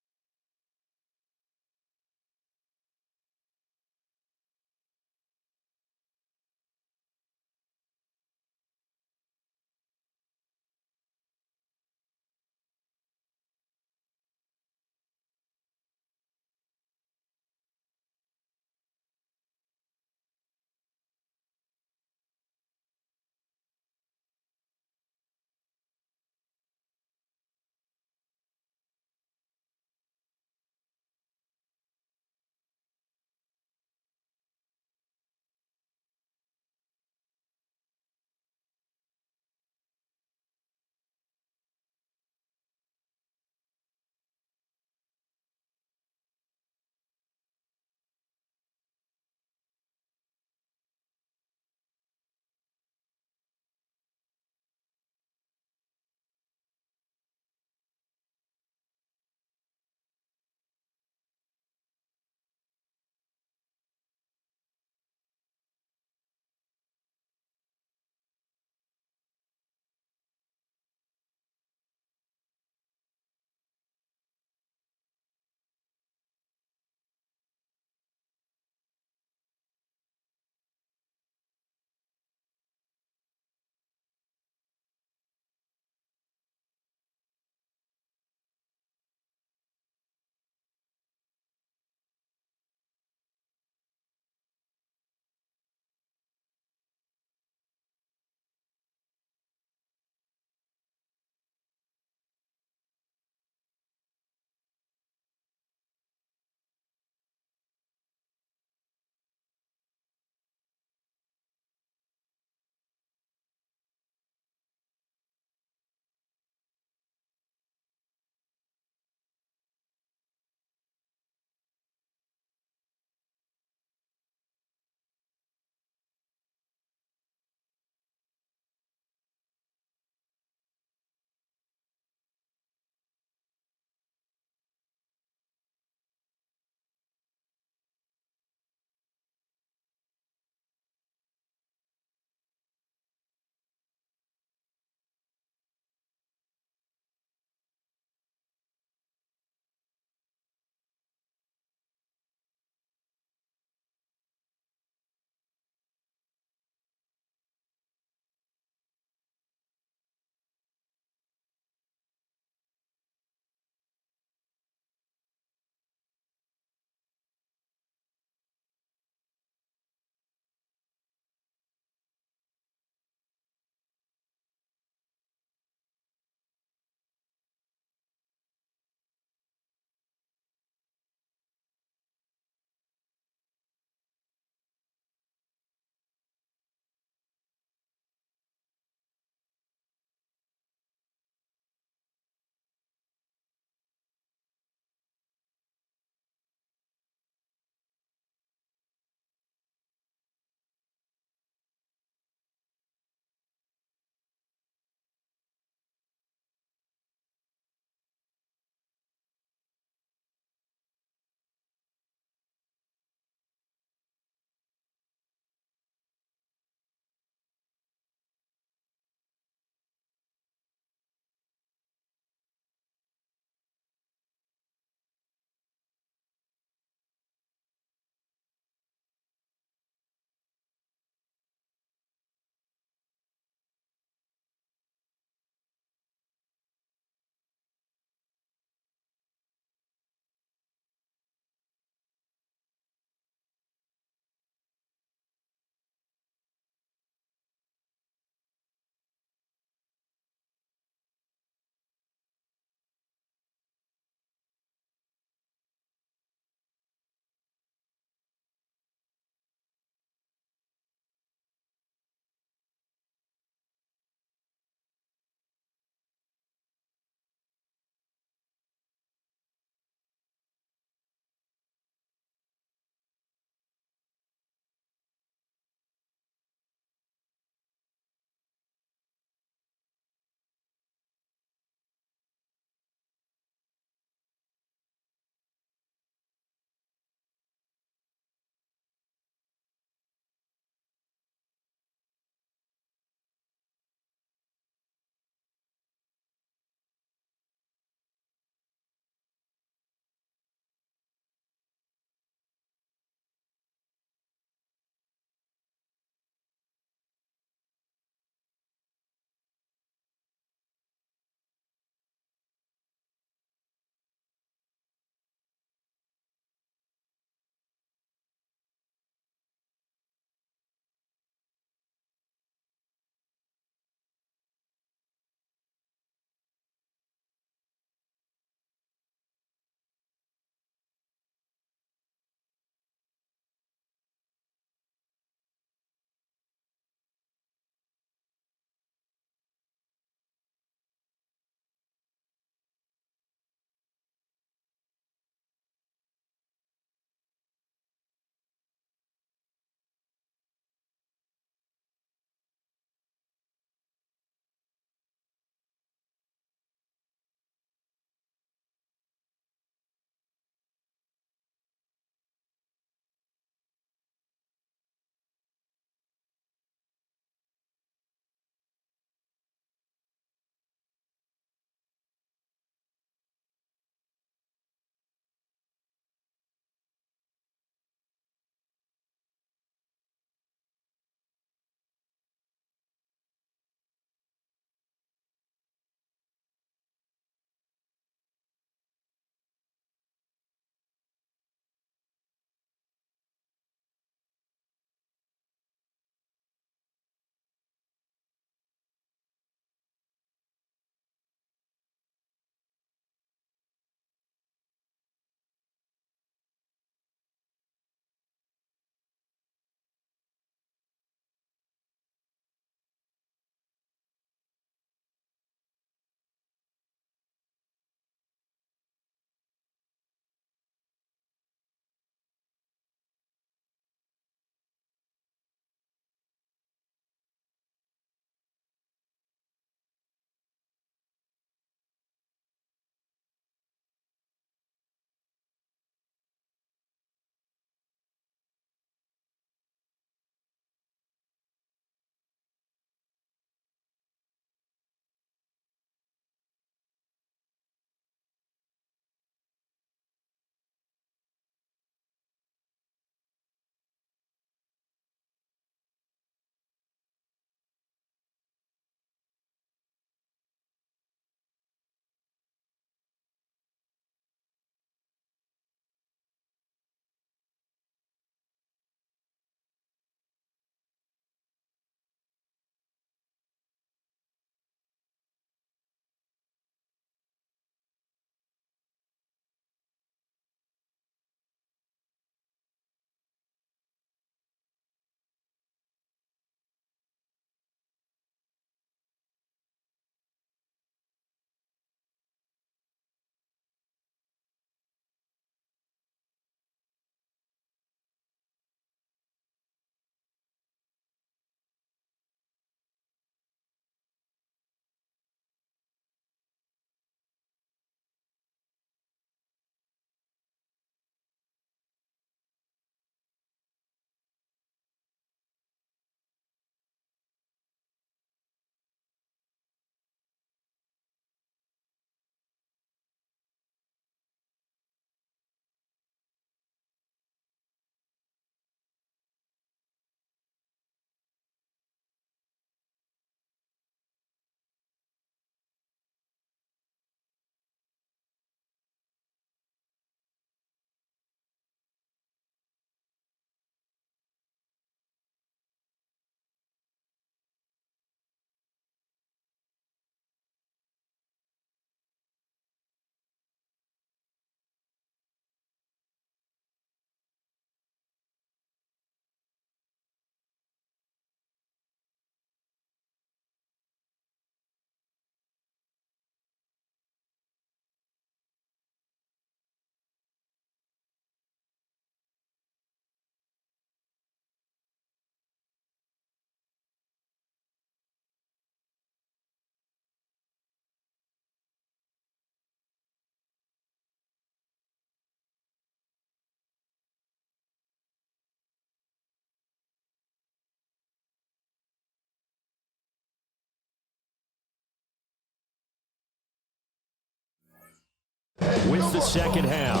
with the second half.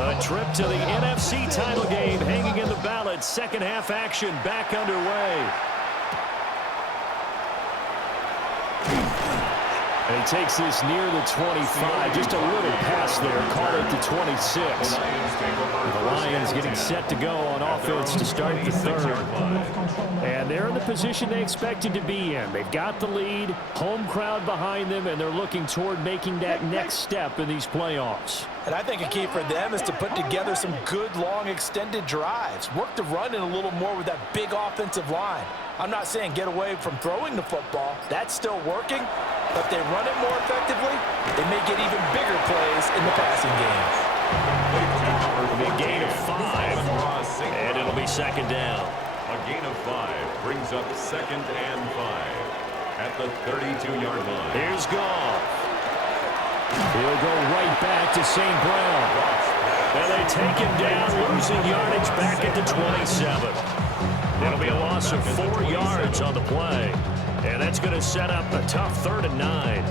A trip to the NFC title game hanging in the balance. Second half action back underway. And he takes this near the 25, just a little pass there, call it the 26. The Lions getting set to go on offense to start the third. And they're in the position they expected to be in. They've got the lead, home crowd behind them, and they're looking toward making that next step in these playoffs. And I think a key for them is to put together some good, long, extended drives. Work the run in a little more with that big offensive line. I'm not saying get away from throwing the football. That's still working. But if they run it more effectively, they may get even bigger plays in the passing game. It'll be a gain of 5, and it'll be second down. A gain of 5 brings up second and 5 at the 32-yard line. Here's Goff. He'll go right back to St. Brown. And they take him down, losing yardage back at the 27. It'll be a loss of 4 yards on the play. And that's going to set up a tough 3rd and 9.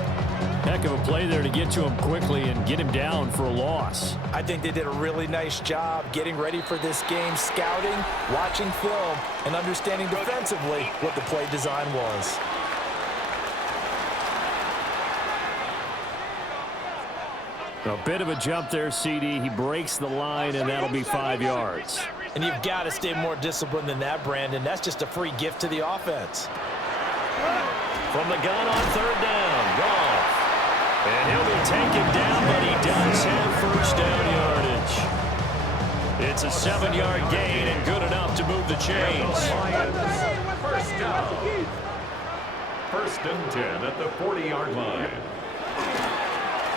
Heck of a play there to get to him quickly and get him down for a loss. I think they did a really nice job getting ready for this game, scouting, watching film, and understanding defensively what the play design was. A bit of a jump there, CD. He breaks the line, and that'll be 5 yards. And you've got to stay more disciplined than that, Brandon. That's just a free gift to the offense. From the gun on 3rd down, Goff. And he'll be taken down, but he does have first down yardage. It's a 7-yard gain and good enough to move the chains. First down. 1st and 10 at the 40-yard line.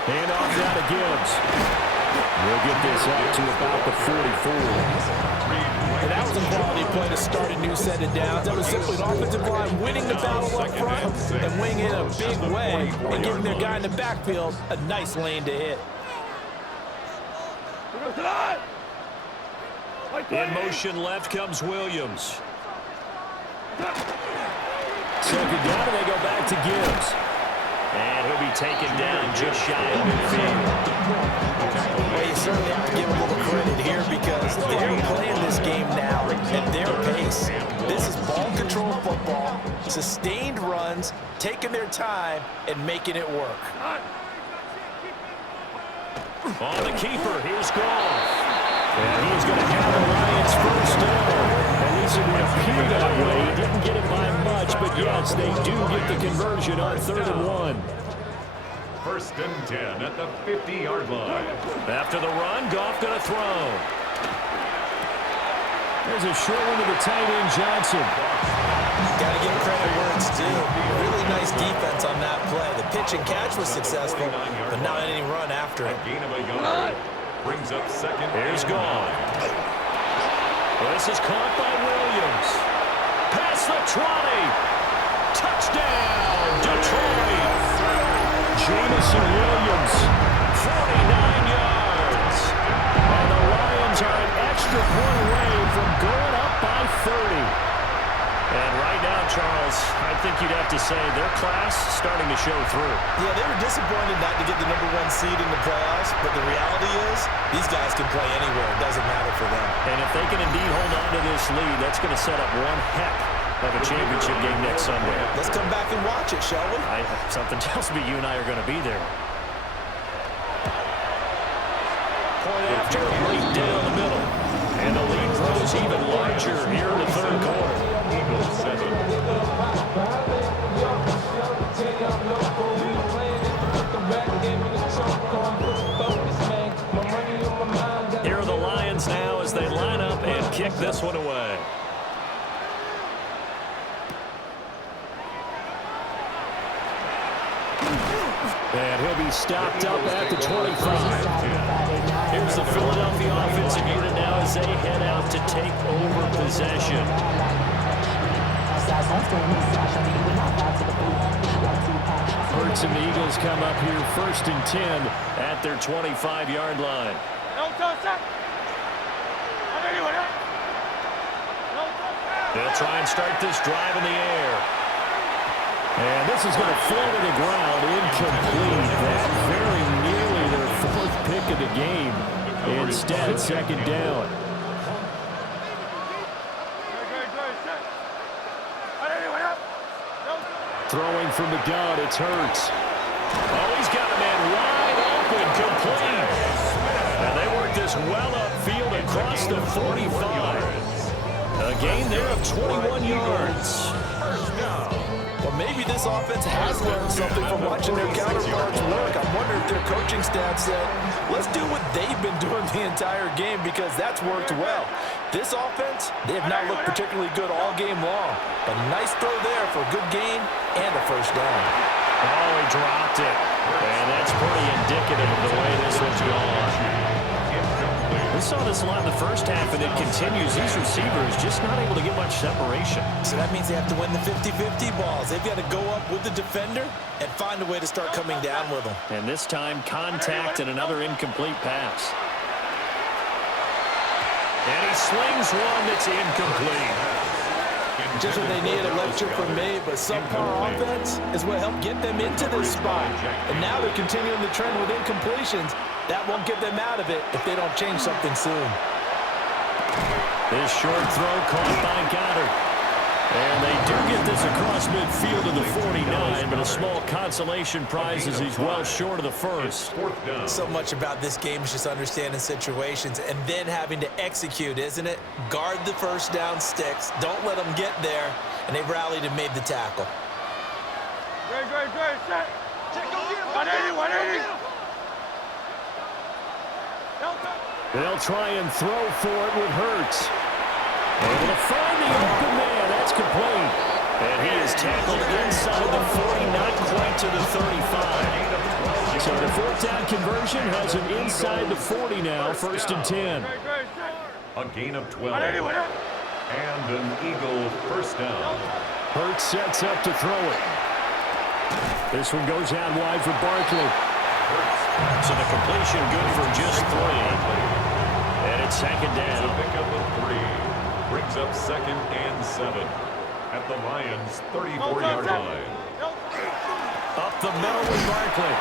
Hand off down to Gibbs. We'll get this out to about the 44. And that was a quality play to start a new set of downs. That was simply an offensive line winning the battle up front and winning in a big way and giving their guy in the backfield a nice lane to hit. In motion left comes Williams. Second down, and they go back to Gibbs. And he'll be taken down just shy of midfield. Well, you certainly have to give them a little credit here because they're playing this game now at their pace. This is ball control football, sustained runs, taking their time, and making it work. On the keeper, here's Goff. And he's going to have the Lions first down. At least it would appear that way. He didn't get it by much, but yes, they do get the conversion on 3rd and 1. 1st and 10 at the 50-yard line. After the run, Goff going to throw. There's a short one to the tight end, Johnson. Got to give credit where it's due. Really nice defense on that play. The pitch and catch was successful, but not any run after it. A gain of a yard brings up second. Here's Goff. Well, this is caught by Williams. Past the 20. Touchdown, Detroit. Jamison Williams, 49 yards. And the Lions are an extra point away from going up by 30. And right now, Charles, I think you'd have to say their class starting to show through. Yeah, they were disappointed not to get the #1 seed in the playoffs, but the reality is these guys can play anywhere. It doesn't matter for them. And if they can indeed hold on to this lead, that's going to set up one heck of a championship game next Sunday. Let's come back and watch it, shall we? Something tells me you and I are going to be there. Point after, right down the middle. And the lead grows even larger here in the 3rd quarter. Eagles 7. Here are the Lions now as they line up and kick this one away. And he'll be stopped up at the 25. Here's the Philadelphia offensive unit now as they head out to take over possession. Hurts and the Eagles come up here 1st and 10 at their 25-yard line. They'll try and start this drive in the air. And this is going to fall to the ground, incomplete. That very nearly their 4th pick of the game. Instead, 2nd down. Throwing from the gun, it's Hurts. Oh, he's got a man wide open, complete. And they work this well upfield across the 45. A gain there of 21 yards. Well, maybe this offense has learned something from watching their counterparts work. I'm wondering if their coaching staff said, let's do what they've been doing the entire game because that's worked well. This offense, they have not looked particularly good all game long. But a nice throw there for a good gain and a 1st down. Oh, he dropped it. And that's pretty indicative of the way this one's gone. We saw this a lot in the 1st half, and it continues. These receivers just not able to get much separation. So that means they have to win the 50-50 balls. They've got to go up with the defender and find a way to start coming down with them. And this time, contact and another incomplete pass. And he slings one that's incomplete. Just what they needed, a lecture from me, but subpar offense is what helped get them into this spot. And now they're continuing the trend with incompletions. That won't get them out of it if they don't change something soon. This short throw caught by Goddard. And they do get this across midfield to the 49, but a small consolation prize as he's well short of the 1st. So much about this game is just understanding situations and then having to execute, isn't it? Guard the 1st down sticks. Don't let them get there. And they rallied and made the tackle. Great. Set. 180. They'll try and throw for it with Hurts. Able to find the open man. That's complete. And he is tackled inside the 40, not quite to the 35. So the 4th down conversion has him inside the 40 now, 1st and 10. A gain of 12. And an Eagle 1st down. Hurts sets up to throw it. This one goes out wide for Barkley. So the completion good for just 3. And it's 2nd down. A pickup of 3. Brings up 2nd and 7 at the Lions' 34-yard line. Up the middle with Barkley.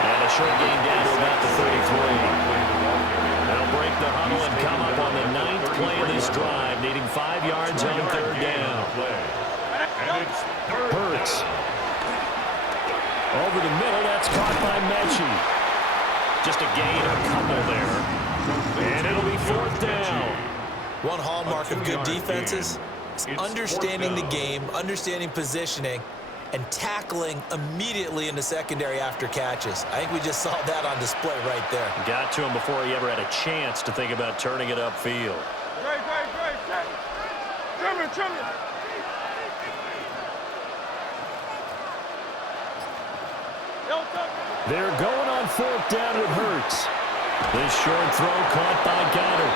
And a short gain down to about the 33. They'll break the huddle and come up on the 9th play of this drive, needing 5 yards on 3rd down. And it's Hurts. Over the middle, that's caught by Mechie. Just a gain, a couple there. And it'll be 4th down. One hallmark of good defenses is understanding the game, understanding positioning, and tackling immediately in the secondary after catches. I think we just saw that on display right there. Got to him before he ever had a chance to think about turning it upfield. Great. Trimmer. They're going on 4th down with Hurts. This short throw caught by Goddard.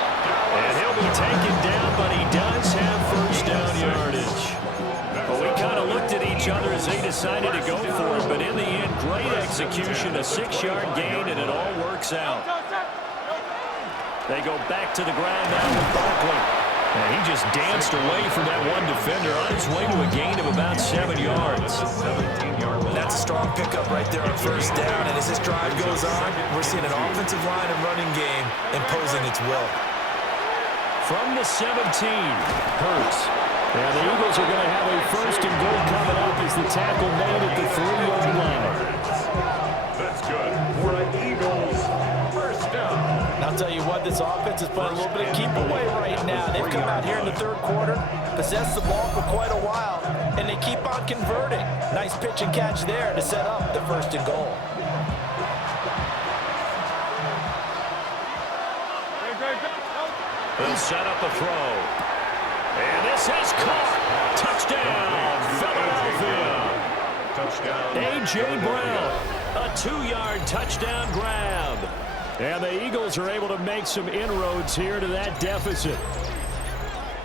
And he'll be taken down, but he does have 1st down yardage. Well, we kind of looked at each other as they decided to go for it, but in the end, great execution, a 6-yard gain, and it all works out. They go back to the ground now with Barkley. And he just danced away from that one defender on his way to a gain of about 7 yards. That's a strong pickup right there on 1st down, and as this drive goes on, we're seeing an offensive line and running game imposing its will. From the 17, Hurts. And the Eagles are going to have a 1st and goal coming up as the tackle made at the 3-yard line. That's good for an Eagles 1st down. And I'll tell you what, this offense is playing a little bit of keep away right now. They've come out here in the 3rd quarter, possessed the ball for quite a while, and they keep on converting. Nice pitch and catch there to set up the 1st and goal. He'll set up a throw. And this is caught. Touchdown, Philadelphia. Touchdown, A.J. Brown, a 2-yard touchdown grab. And the Eagles are able to make some inroads here to that deficit.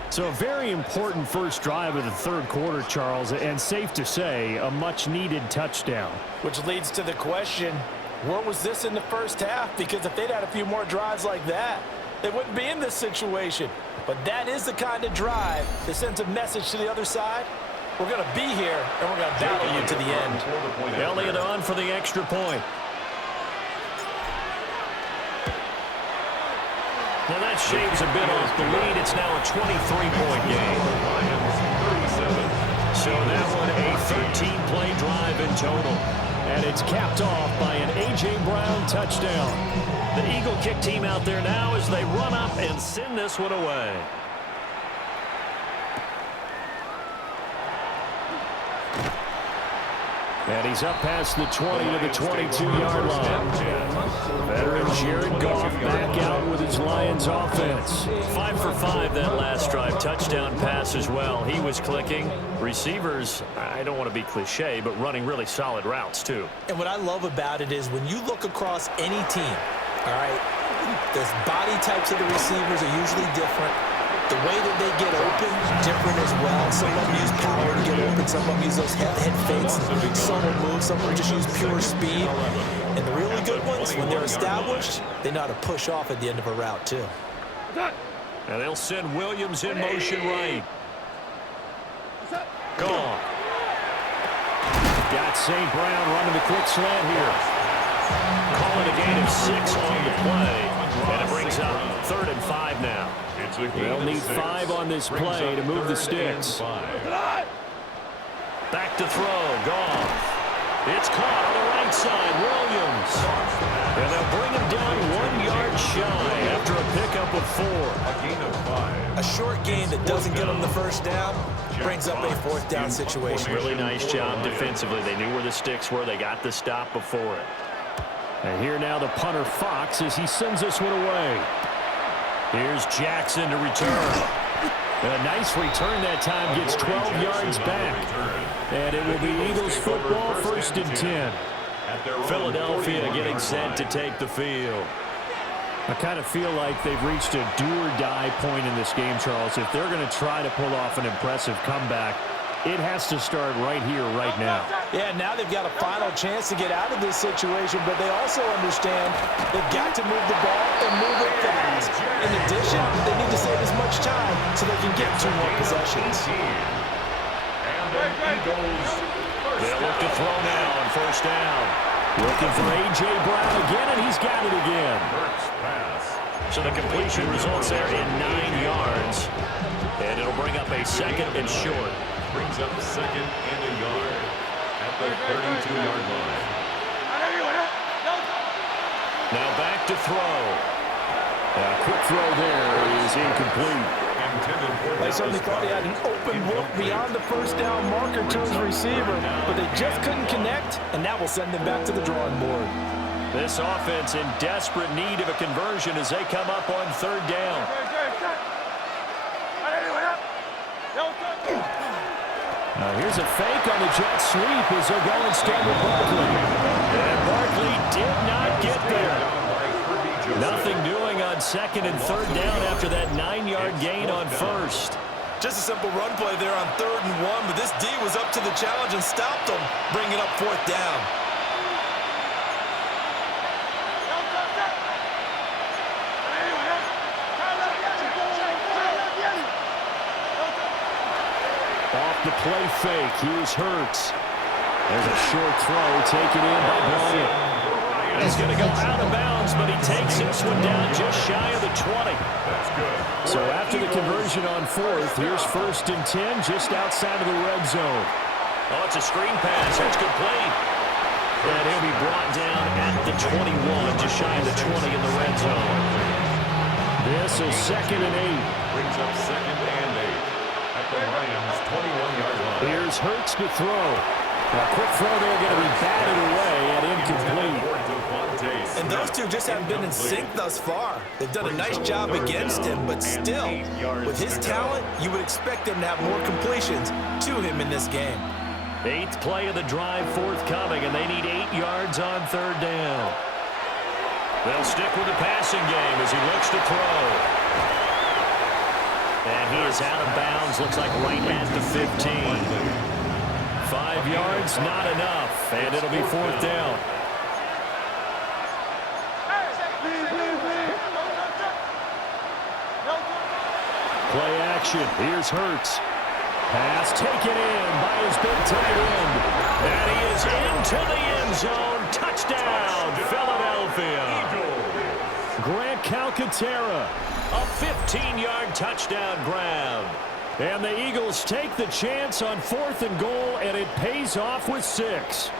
So a very important first drive of the third quarter, Charles, and safe to say, a much-needed touchdown. Which leads to the question, where was this in the first half? Because if they'd had a few more drives like that, they wouldn't be in this situation. But that is the kind of drive that sends a message to the other side. We're going to be here, and we're going to battle you to the end. Elliott on for the extra point. Well, that shaves a bit off the lead. It's now a 23-point game. So that one a 13-play drive in total. And it's capped off by an A.J. Brown touchdown. The Eagle kick team out there now as they run up and send this one away. And he's up past the 20 to the 22-yard line. Veteran Jared Goff back out with his Lions offense. 5 for 5 that last drive. Touchdown pass as well. He was clicking. Receivers, I don't want to be cliche, but running really solid routes too. And what I love about it is when you look across any team, all right, the body types of the receivers are usually different. The way that they get open, different as well. Some of them use power to get open. Some of them use those head fakes. Some will move. Some will just use pure speed. And the really good ones, when they're established, they know how to push off at the end of a route, too. And they'll send Williams in motion right. Gone. Got St. Brown running the quick slant here. Calling a gain of 6 on the play. And it brings up 3rd and 5 now. They'll need 5 on this play to move the sticks. Back to throw. Goff. It's caught on the right side. Williams. And they'll bring him down 1 yard shy after a pickup of 4. A gain of 5. A short gain that doesn't get them the first down brings up a 4th down situation. Really nice job defensively. They knew where the sticks were. They got the stop before it. And here now the punter Fox as he sends this one away. Here's Jackson to return. A nice return that time, gets 12 yards back. And it will be Eagles football, 1st and 10. Philadelphia getting set to take the field. I kind of feel like they've reached a do-or-die point in this game, Charles. If they're going to try to pull off an impressive comeback, it has to start right here, right now. Yeah, now they've got a final chance to get out of this situation, but they also understand they've got to move the ball and move it fast. In addition, they need to save as much time so they can get 2 more possessions. They'll look to throw now on 1st down. Looking for A.J. Brown again, and he's got it again. So the completion results there in 9 yards. And it'll bring up a 2nd and short. Brings up 2nd and a yard at the 32-yard line. Now back to throw. A quick throw there is incomplete. They certainly thought he had an open look beyond the 1st down marker to his receiver, but they just couldn't connect, and that will send them back to the drawing board. This offense in desperate need of a conversion as they come up on 3rd down. Now here's a fake on the jet sweep as they're going instead with Barkley. And Barkley did not get there. Nothing doing on 2nd and 3rd down after that 9-yard gain on 1st. Just a simple run play there on 3rd and 1, but this D was up to the challenge and stopped them, bringing up 4th down. Off the play fake, here's Hurts. There's a short throw taken in by Bryant. He's going to go out of bounds, but he takes this one down just shy of the 20. That's good. So after the conversion on 4th, here's 1st and 10 just outside of the red zone. Oh, it's a screen pass. That's complete. And he'll be brought down at the 21, just shy of the 20 in the red zone. This is 2nd and 8. Brings up 2nd and 8 at the Lions' 21-yard line. Here's Hurts to throw. A quick throw there, going to be batted away and incomplete. And those two just haven't been in sync thus far. They've done a nice job against him, but still, with his talent, you would expect them to have more completions to him in this game. Eighth play of the drive forthcoming, and they need 8 yards on 3rd down. They'll stick with the passing game as he looks to throw. And he is out of bounds, looks like right at the 15. 5 yards, not enough, and it'll be 4th down. Play action. Here's Hurts. Pass taken in by his big tight end. And he is into the end zone. Touchdown, Philadelphia. Grant Calcaterra, a 15-yard touchdown grab. And the Eagles take the chance on 4th and goal, and it pays off with 6.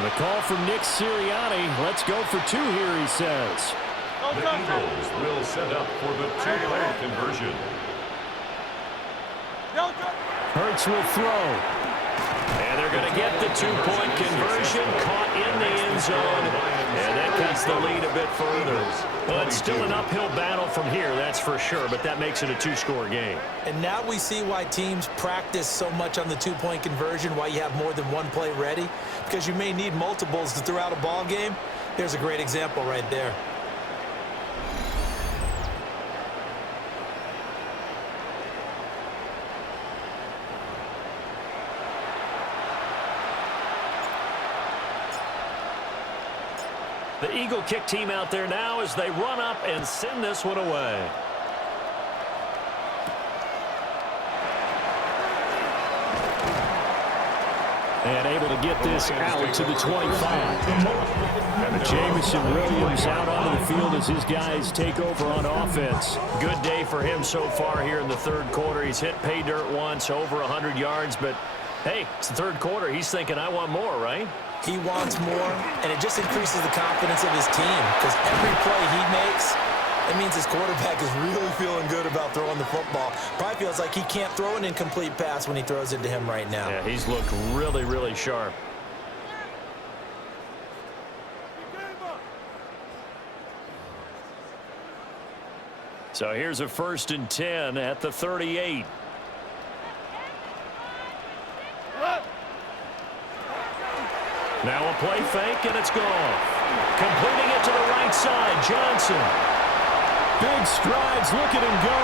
The call from Nick Sirianni. Let's go for 2 here, he says. The Eagles will set up for the 2-point conversion. Hurts will throw. And they're going to get the 2-point conversion. Caught in the end zone. And that cuts the lead a bit further. Well, it's still an uphill battle from here, that's for sure. But that makes it a 2-score game. And now we see why teams practice so much on the 2-point conversion, why you have more than one play ready. Because you may need multiples to throw out a ball game. There's a great example right there. The Eagle kick team out there now as they run up and send this one away. And able to get this out to the 25. Jamison Williams out onto the field as his guys take over on offense. Good day for him so far here in the 3rd quarter. He's hit pay dirt once, over 100 yards. But, hey, it's the 3rd quarter. He's thinking, I want more, right? He wants more, and it just increases the confidence of his team because every play he makes, it means his quarterback is really feeling good about throwing the football. Probably feels like he can't throw an incomplete pass when he throws it to him right now. Yeah, he's looked really, really sharp. So here's a 1st and 10 at the 38. Now a play fake, and it's gone. Completing it to the right side, Johnson. Big strides, look at him go.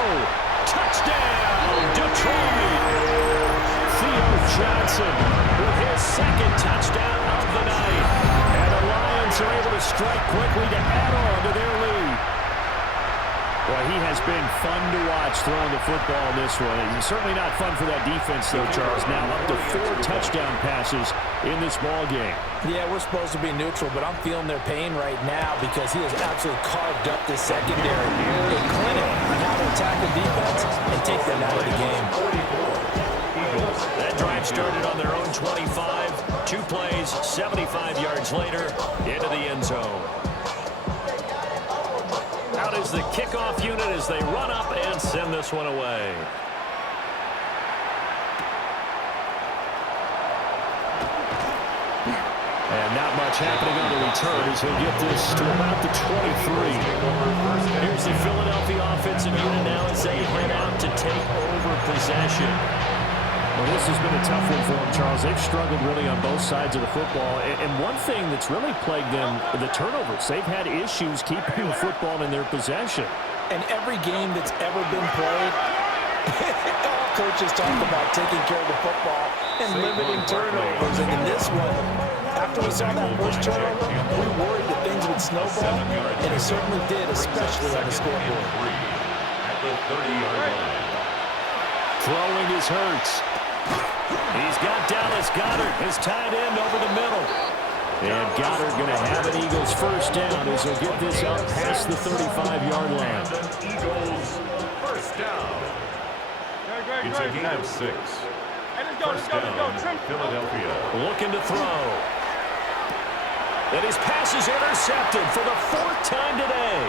Touchdown, Detroit. Theo Johnson with his 2nd touchdown of the night. And the Lions are able to strike quickly to add on to their lead. Well, he has been fun to watch throwing the football in this one. It's certainly not fun for that defense, though, Charles. Now up to 4 touchdown passes in this ball game. Yeah, we're supposed to be neutral, but I'm feeling their pain right now because he has absolutely carved up this secondary. A clinic on how to attack the defense and take them out of the game. That drive started on their own 25. 2 plays, 75 yards later, into the end zone. Out is the kickoff unit as they run up and send this one away. And not much happening on the return as he'll get this to about the 23. Here's the Philadelphia offensive unit now as they head out to take over possession. Well, this has been a tough one for them, Charles. They've struggled really on both sides of the football. And one thing that's really plagued them, the turnovers. They've had issues keeping the football in their possession. And every game that's ever been played, all coaches talk about taking care of the football and limiting turnovers. And in this one, after we saw that first turnover, we worried that things would snowball, and it certainly did, especially on the scoreboard. At the 30-yard line. Throwing is Hurts. He's got Dallas Goedert, his tight end, over the middle. And Goddard going to have an Eagles 1st down as he'll get this out past the 35-yard line. Eagles 1st down. It's a gain of 6. 1st down, Philadelphia. Looking to throw. And his pass is intercepted for the 4th time today.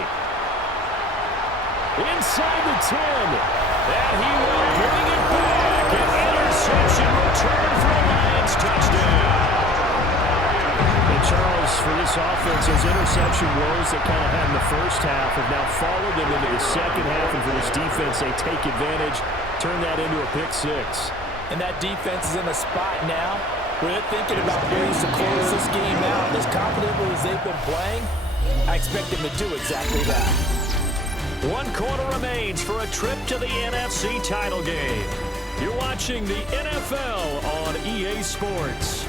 Inside the 10. And he will bring it back. An interception return for a Lions touchdown. And Charles, for this offense, those interception woes that kind of had in the first half have now followed them into the second half, and for this defense, they take advantage, turn that into a pick six. And that defense is in a spot now where they're thinking about ways to close this game out. As confidently as they've been playing, I expect them to do exactly that. 1 quarter remains for a trip to the NFC title game. You're watching the NFL on EA Sports.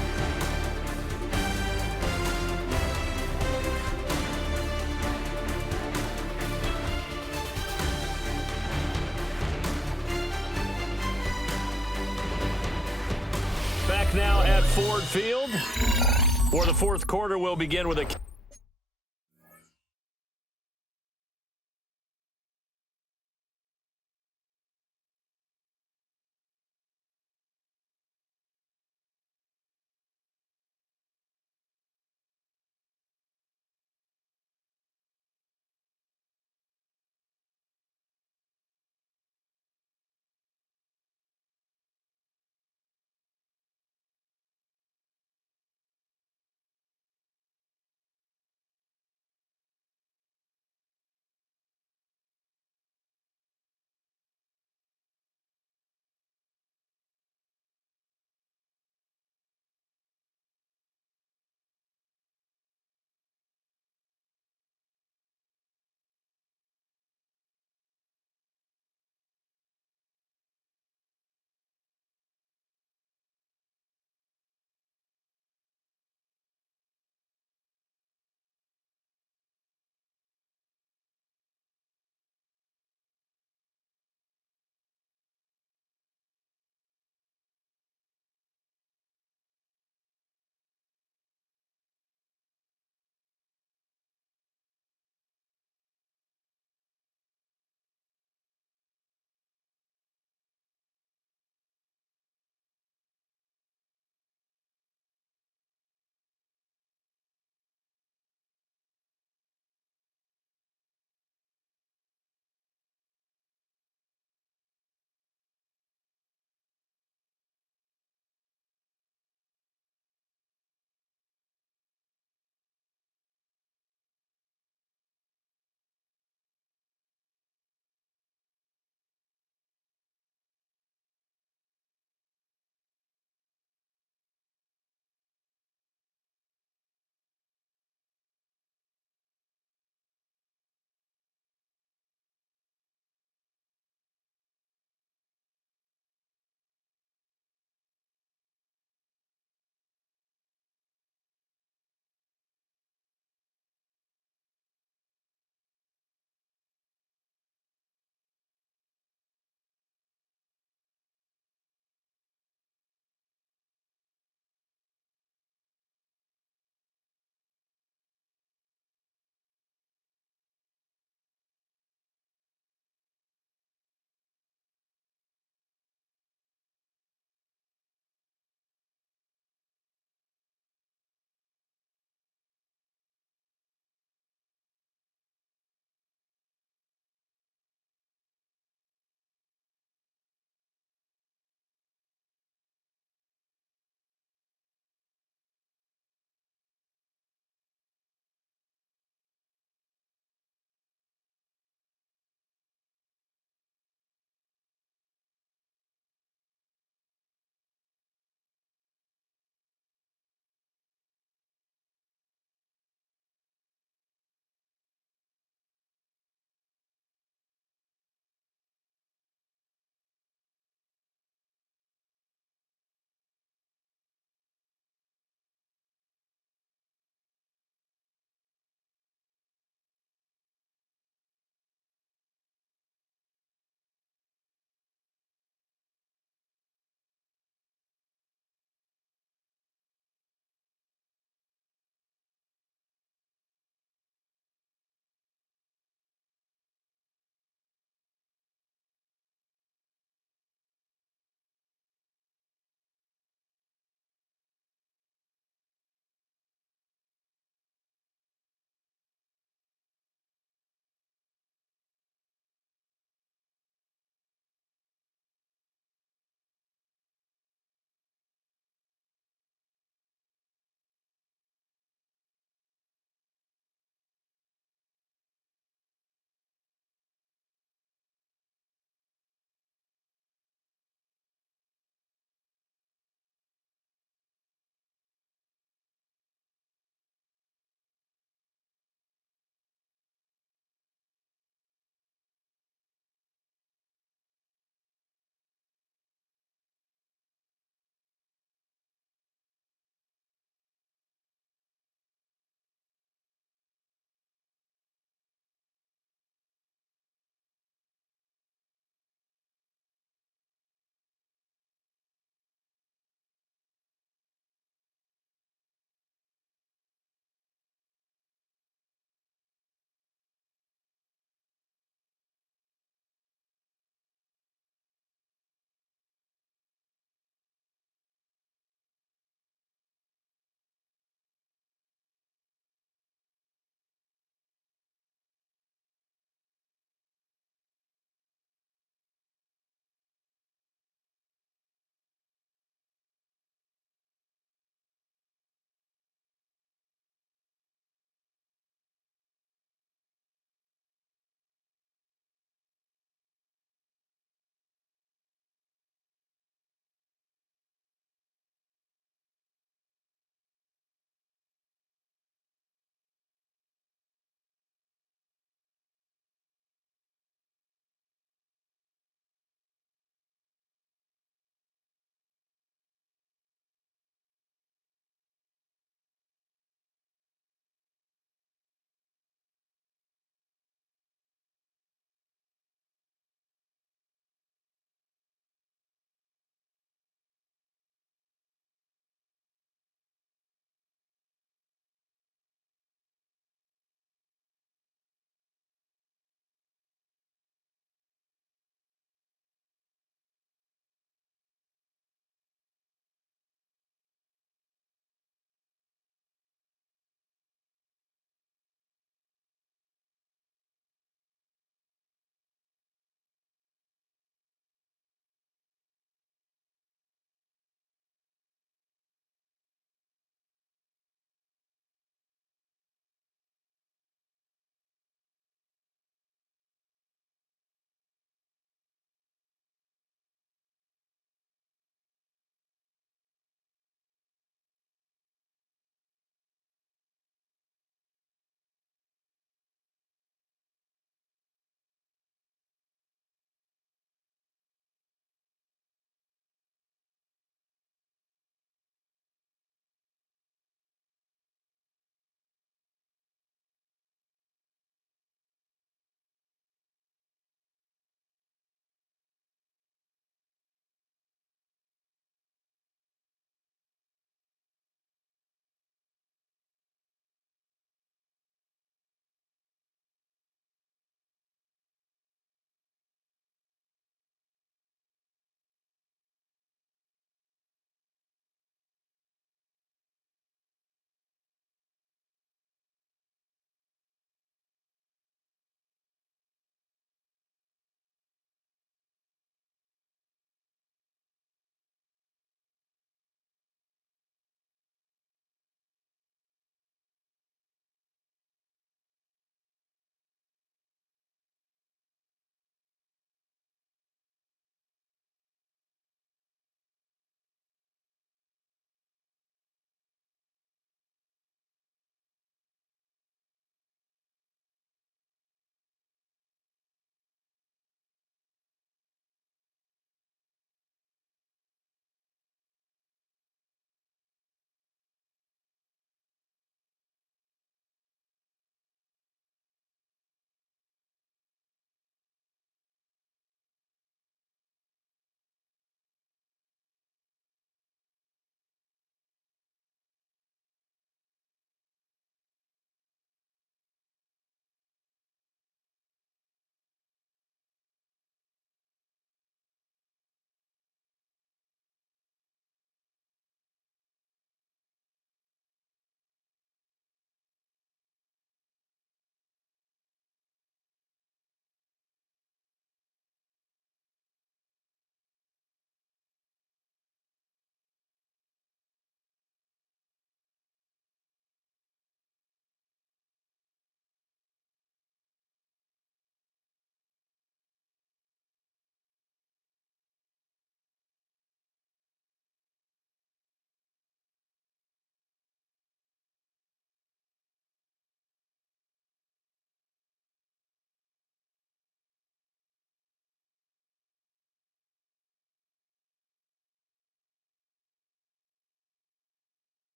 Back now at Ford Field, where the fourth quarter will begin with a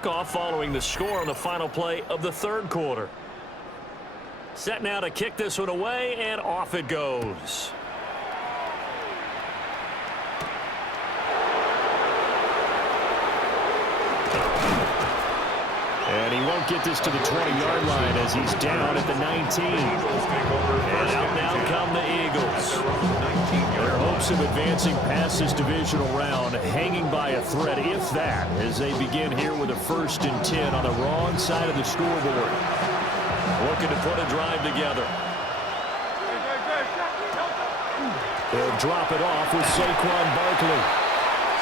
Off following the score on the final play of the third quarter. Set now to kick this one away, and off it goes. And he won't get this to the 20-yard line as he's down at the 19. And out now come the Eagles. Their hopes of advancing past this divisional round hanging by a thread, if that, as they begin here with a 1st and 10 on the wrong side of the scoreboard. Looking to put a drive together. They'll drop it off with Saquon Barkley.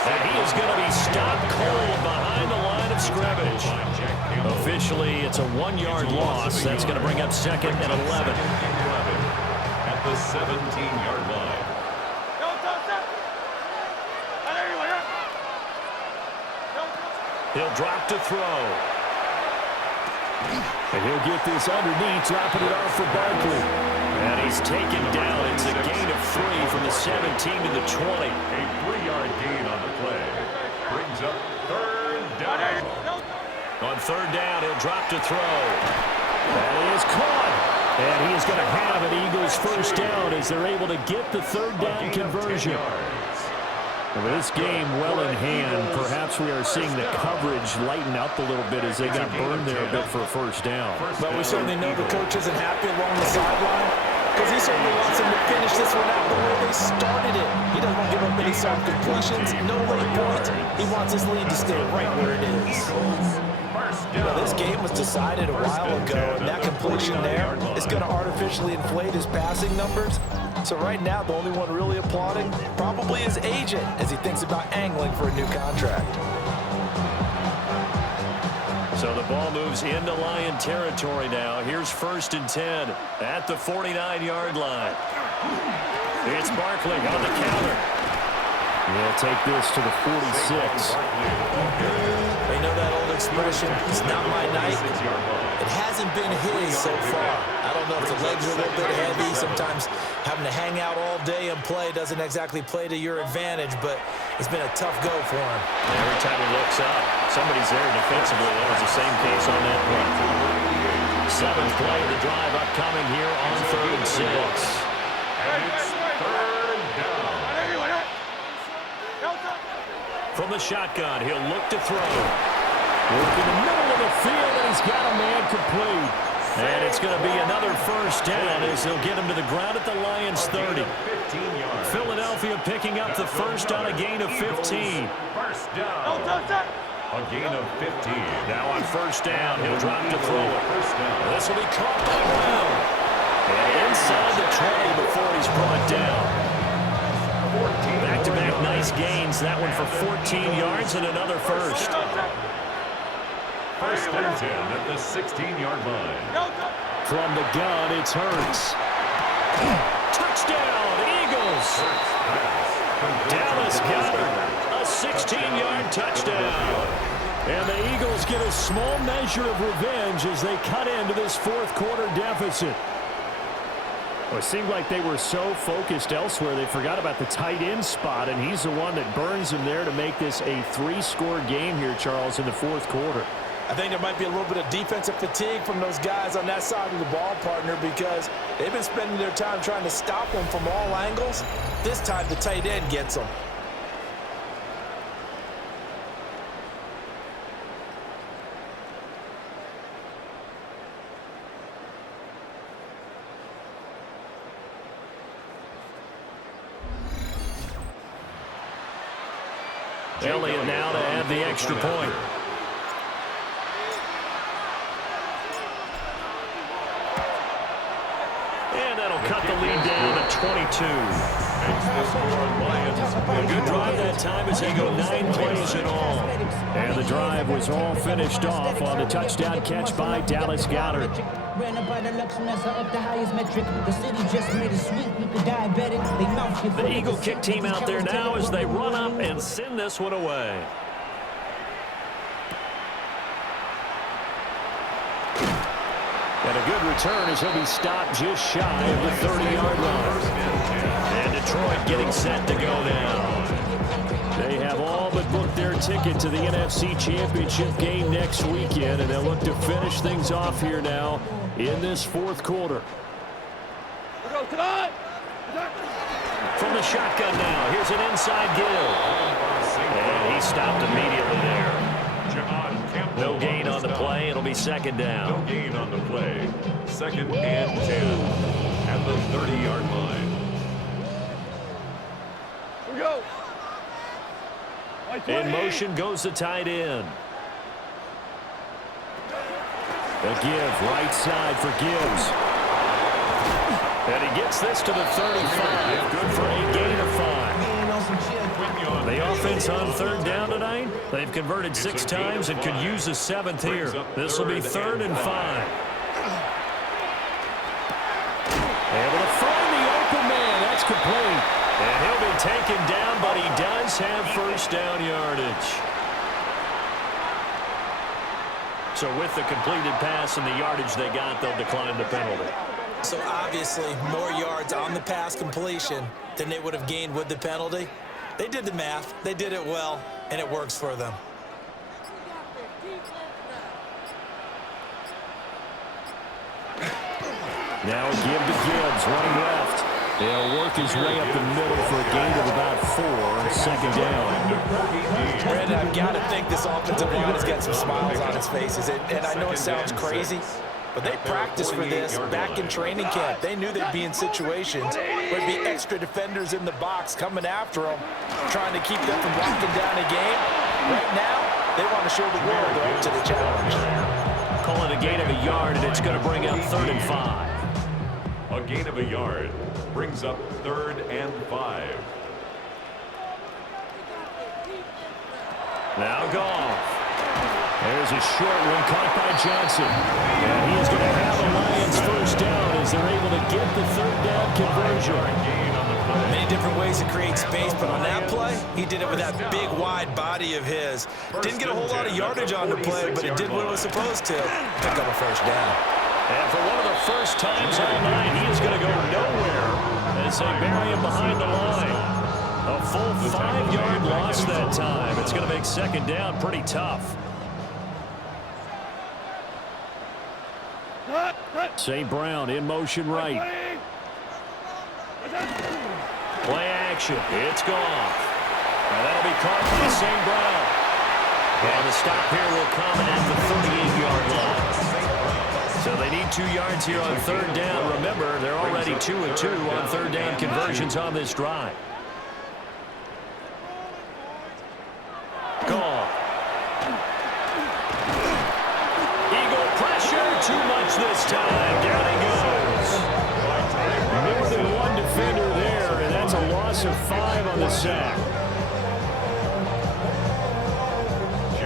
And he is going to be stopped cold behind the line of scrimmage. Officially, it's a 1-yard loss. That's going to bring up 2nd and 11. At the 17-yard line. He'll drop to throw. And he'll get this underneath, dropping it off for Barkley. And he's taken down. It's a gain of 3 from the 17 to the 20. A 3-yard gain on the play. Brings up 3rd down. On 3rd down, he'll drop to throw. That is caught. And he is going to have an Eagles 1st down as they're able to get the 3rd down conversion. With this game well in hand, perhaps we are seeing the coverage lighten up a little bit as they got burned there a bit for a 1st down. But we certainly know the coach isn't happy along the sideline because he certainly wants them to finish this one out the way they started it. He doesn't want to give up any soft completions, no late points. He wants his lead to stay right where it is. Well, this game was decided a while ago, and that completion there is going to artificially inflate his passing numbers. So right now, the only one really applauding probably his agent as he thinks about angling for a new contract. So the ball moves into Lion territory now. Here's 1st and 10 at the 49-yard line. It's Barkley on the counter. He'll take this to the 46. They know that old expression, it's not my night. It hasn't been his so far. I don't know if the legs are a little bit heavy. Sometimes having to hang out all day and play doesn't exactly play to your advantage, but it's been a tough go for him. Every time he looks up, somebody's there defensively. That was the same case on that play. 7th play of the drive upcoming here on 3rd and 6. And it's 3rd down. From the shotgun, he'll look to throw. Look in the middle of the field, and he's got a man complete. And it's going to be another 1st down as they'll get him to the ground at the Lions' 30. Philadelphia picking up the 1st on a gain of 15. 1st down. A gain of 15. Now on 1st down, he'll drop to throw it. This will be caught by Brown. And inside the 20 before he's brought down. Back-to-back nice gains. That one for 14 yards and another 1st. 1st and 10 at the 16-yard line. From the gun, it's Hurts. Touchdown, Eagles! Dallas Goedert, a 16-yard touchdown. And the Eagles get a small measure of revenge as they cut into this 4th quarter deficit. Well, it seemed like they were so focused elsewhere, they forgot about the tight end spot, and he's the one that burns them there to make this a 3-score game here, Charles, in the 4th quarter. I think there might be a little bit of defensive fatigue from those guys on that side of the ball, partner, because they've been spending their time trying to stop them from all angles. This time the tight end gets them. Elliott now to add the extra point. And that'll cut the lead down to 22. A good drive that time as they go 9 plays in all. And the drive was all finished off on the touchdown catch by Dallas Goedert. The Eagle kick team out there now as they run up and send this one away. And a good return as he'll be stopped just shy of the 30-yard line. And Detroit getting set to go now. They have all but booked their ticket to the NFC Championship game next weekend, and they'll look to finish things off here now in this fourth quarter. From the shotgun now, here's an inside give. And he stopped immediately there. No gain on the play. It'll be second down. No gain on the play. Second and 10 at the 30-yard line. Here we go. In motion goes the tight end. A give, right side for Gibbs. And he gets this to the 35. Good for a gain of 5. The offense on third down tonight, they've converted 6 times and could use a 7th here. This will be 3rd and 5. Able to find the open man. That's complete. And he'll be taken down, but he does have first down yardage. So with the completed pass and the yardage they got, they'll decline the penalty. So obviously more yards on the pass completion than they would have gained with the penalty. They did the math, they did it well, and it works for them. Now a give to Gibbs, running left. He'll work his way up the middle for a gain of about 4, second down. Brandon, I've got to think this offensive line has got some smiles on its faces. And I know it sounds crazy, but they practiced for this back in training camp. They knew they'd be in situations where there'd be extra defenders in the box coming after them, trying to keep them from locking down a game. Right now, they want to show the world they're up to the challenge. Call it a gain of a yard, and it's going to bring up 3rd and 5. A gain of a yard brings up 3rd and 5. Now Goff. There's a short one caught by Johnson. And he's going to have the Lions first down as they're able to get the 3rd down conversion. Many different ways to create space, but on that play, he did it with that big, wide body of his. Didn't get a whole lot of yardage on the play, but it did what it was supposed to. Pick up a first down. And for one of the first times all night, he is going to go nowhere as they bury him behind the line. A full 5-yard loss that time. It's going to make second down pretty tough. St. Brown in motion right. Play action. It's gone. And that'll be caught by St. Brown. And the stop here will come at the 38-yard line. So they need 2 yards here on 3rd down. Remember, they're already 2-2 on 3rd down conversions on this drive. Gone. Eagle pressure. Too much this time. Down he goes. More than one defender there, and that's a loss of 5 on the sack.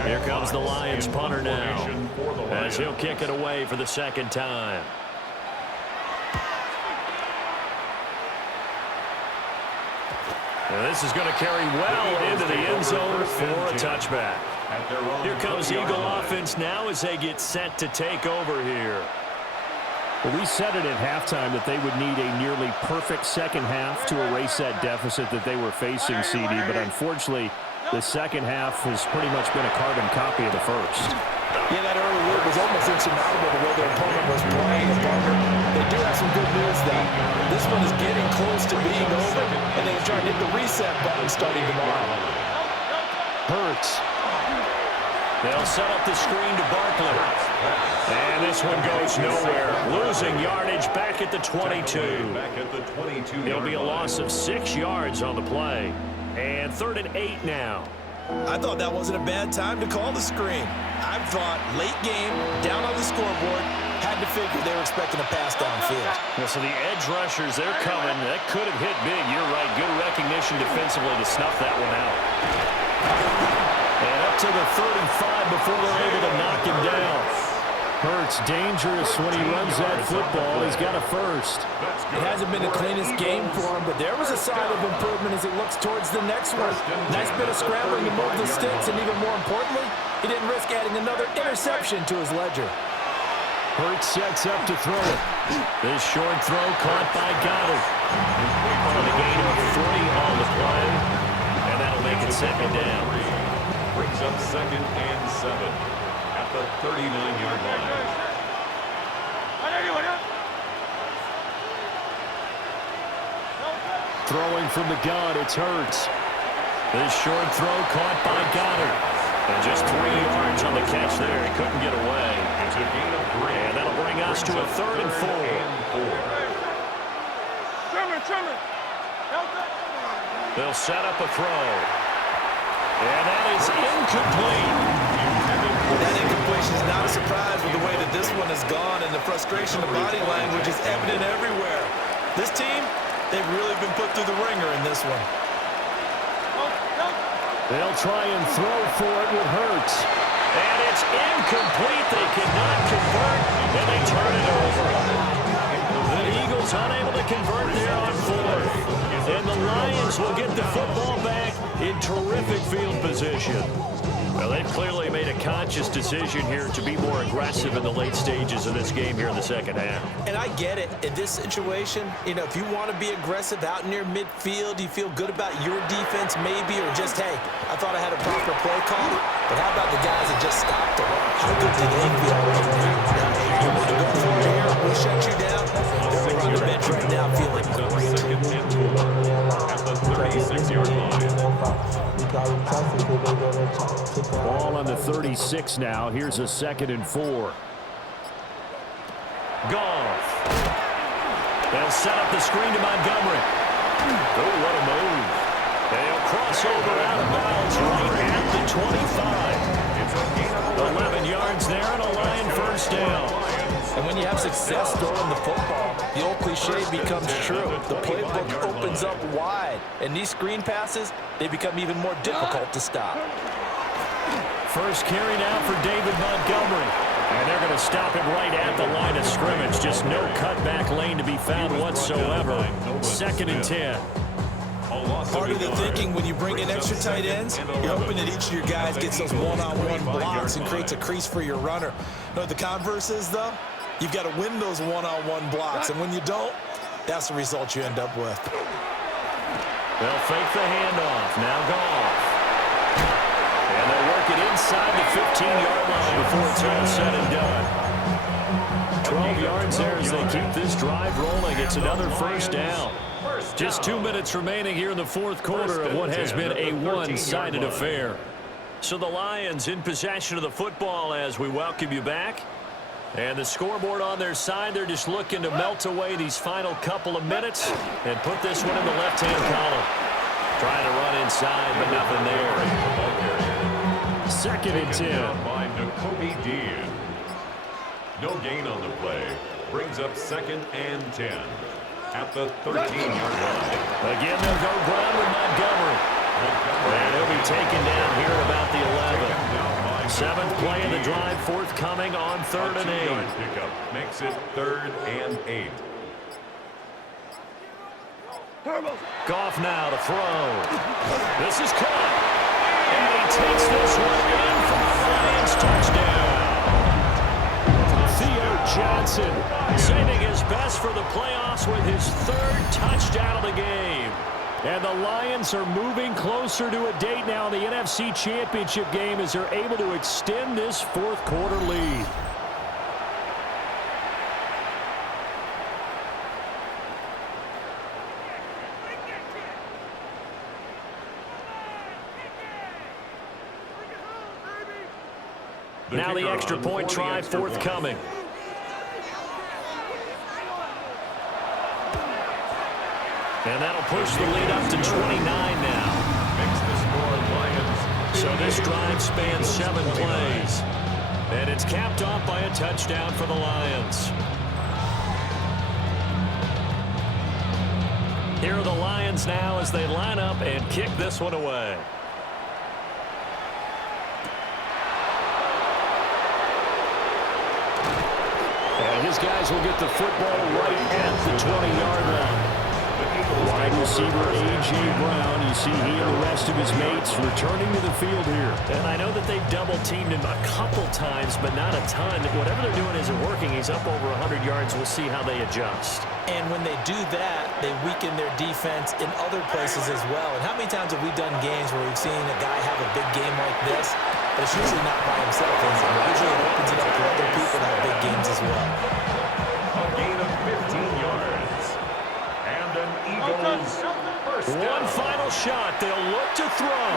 Here comes the Lions punter now, as he'll kick it away for the 2nd time. And this is going to carry well into the end zone for a touchback. Here comes Eagle offense now as they get set to take over here. Well, we said it at halftime that they would need a nearly perfect second half to erase that deficit that they were facing, CD, but unfortunately, the second half has pretty much been a carbon copy of the first. Yeah, that early lead was almost insurmountable the way their opponent was playing. They do have some good news, though. This one is getting close to being over, and they're trying to hit the reset button starting tomorrow. Hurts. They'll set up the screen to Barkley. And this one goes nowhere. Losing yardage back at the 22. It'll be a loss of 6 yards on the play. And 3rd and 8 now. I thought that wasn't a bad time to call the screen. I thought late game, down on the scoreboard, had to figure they were expecting a pass downfield. Well, so the edge rushers, they're coming. That could have hit big. You're right. Good recognition defensively to snuff that one out. And up to the 35 before they're able to knock him down. Hurts dangerous when he runs that football. He's got a first. It hasn't been the cleanest game for him, but there was a sign of improvement as he looks towards the next one. Nice bit of scrambling to move the sticks, and even more importantly, he didn't risk adding another interception to his ledger. Hurts sets up to throw it. This short throw caught by Goddard. On the gain of 3 on the play, and that'll make it second down. brings up 2nd and 7 at the 39-yard line. Throwing from the gun, it's Hurts. This short throw caught by Goddard. And just 3 yards on the catch there. He couldn't get away. It's a gain of 3. And that'll bring us to a 3rd and 4. They'll set up a throw. And that is incomplete. That incompletion is not a surprise with the way that this one has gone, and the frustration of body language is evident everywhere. This team, they've really been put through the ringer in this one. They'll try and throw for it with Hurts. And it's incomplete. They cannot convert, and they turn it over. The Eagles unable to convert there on 4th. And the Lions will get the football back in terrific field position. Well, they've clearly made a conscious decision here to be more aggressive in the late stages of this game here in the second half. And I get it. In this situation, you know, if you want to be aggressive out near midfield, you feel good about your defense maybe, or just, hey, I thought I had a proper play call. But how about the guys that just stopped the run? How good do they feel right now? If you want to go for it here, we'll shut you down. They're on the bench right now feeling great. 2nd and 4 at the 36-yard line. Ball on the 36 now. Here's a 2nd and 4. Goff. They'll set up the screen to Montgomery. Oh, what a move. They'll cross over out of bounds right at the 25. 11 yards there and a Lion first down. And when you have success throwing the football, the old cliche becomes true. The playbook opens up wide. And these screen passes, they become even more difficult to stop. First carry now for David Montgomery. And they're going to stop him right at the line of scrimmage. Just no cutback lane to be found whatsoever. 2nd and 10. Part of the thinking when you bring in extra tight ends, you're hoping that each of your guys gets those one-on-one blocks and creates a crease for your runner. You know what the converse is, though? You've got to win those one-on-one blocks, and when you don't, that's the result you end up with. They'll fake the handoff. Now Goff. And they'll work it inside the 15-yard line before it's all said and done. 12 yards there as they keep this drive rolling. It's another first down. Just 2 minutes remaining here in the 4th quarter of what has been a one-sided affair. So the Lions in possession of the football as we welcome you back. And the scoreboard on their side, they're just looking to melt away these final couple of minutes and put this one in the left-hand column. Trying to run inside, but nothing there. 2nd and 10. By Nakobe Dean. No gain on the play. Brings up 2nd and 10 at the 13-yard line. Again, they'll go ground with Montgomery. And he'll be taken down here at about the 11. 7th play of the drive, forthcoming on 3rd and 8. Pickup makes it 3rd and 8. Goff now to throw. This is caught. And he takes this one in for the Lions touchdown. Theo Johnson saving his best for the playoffs with his 3rd touchdown of the game. And the Lions are moving closer to a date now in the NFC Championship game as they're able to extend this 4th quarter lead. Now the extra point try forthcoming. And that'll push the lead up to 29 now. Makes the score Lions. So this drive spans 7 plays. And it's capped off by a touchdown for the Lions. Here are the Lions now as they line up and kick this one away. And his guys will get the football right at the 20-yard line. Wide receiver A.J. Brown, you you see he and the rest of his mates returning to the field here. And I know that they've double-teamed him a couple times, but not a ton. Whatever they're doing isn't working. He's up over 100 yards. We'll see how they adjust. And when they do that, they weaken their defense in other places as well. And how many times have we done games where we've seen a guy have a big game like this, but it's usually not by himself, is it? Usually it opens it up for other people to have big games as well. A gain of 15 yards. And an Eagles first down. One final shot. They'll look to throw.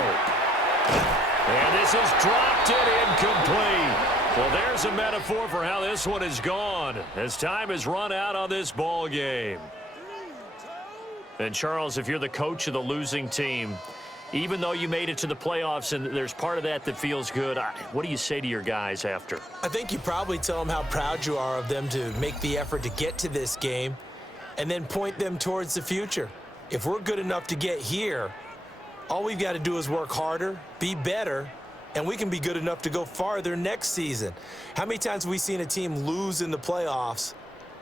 And this is dropped it incomplete. Well, there's a metaphor for how this one is gone as time has run out on this ball game. And, Charles, if you're the coach of the losing team, even though you made it to the playoffs and there's part of that that feels good, what do you say to your guys after? I think you probably tell them how proud you are of them to make the effort to get to this game and then point them towards the future. If we're good enough to get here, all we've got to do is work harder, be better, and we can be good enough to go farther next season. How many times have we seen a team lose in the playoffs,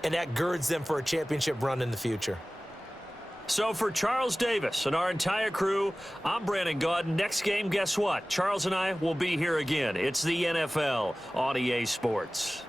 and that girds them for a championship run in the future? So for Charles Davis and our entire crew, I'm Brandon Gaudin. Next game, guess what? Charles and I will be here again. It's the NFL on EA Sports.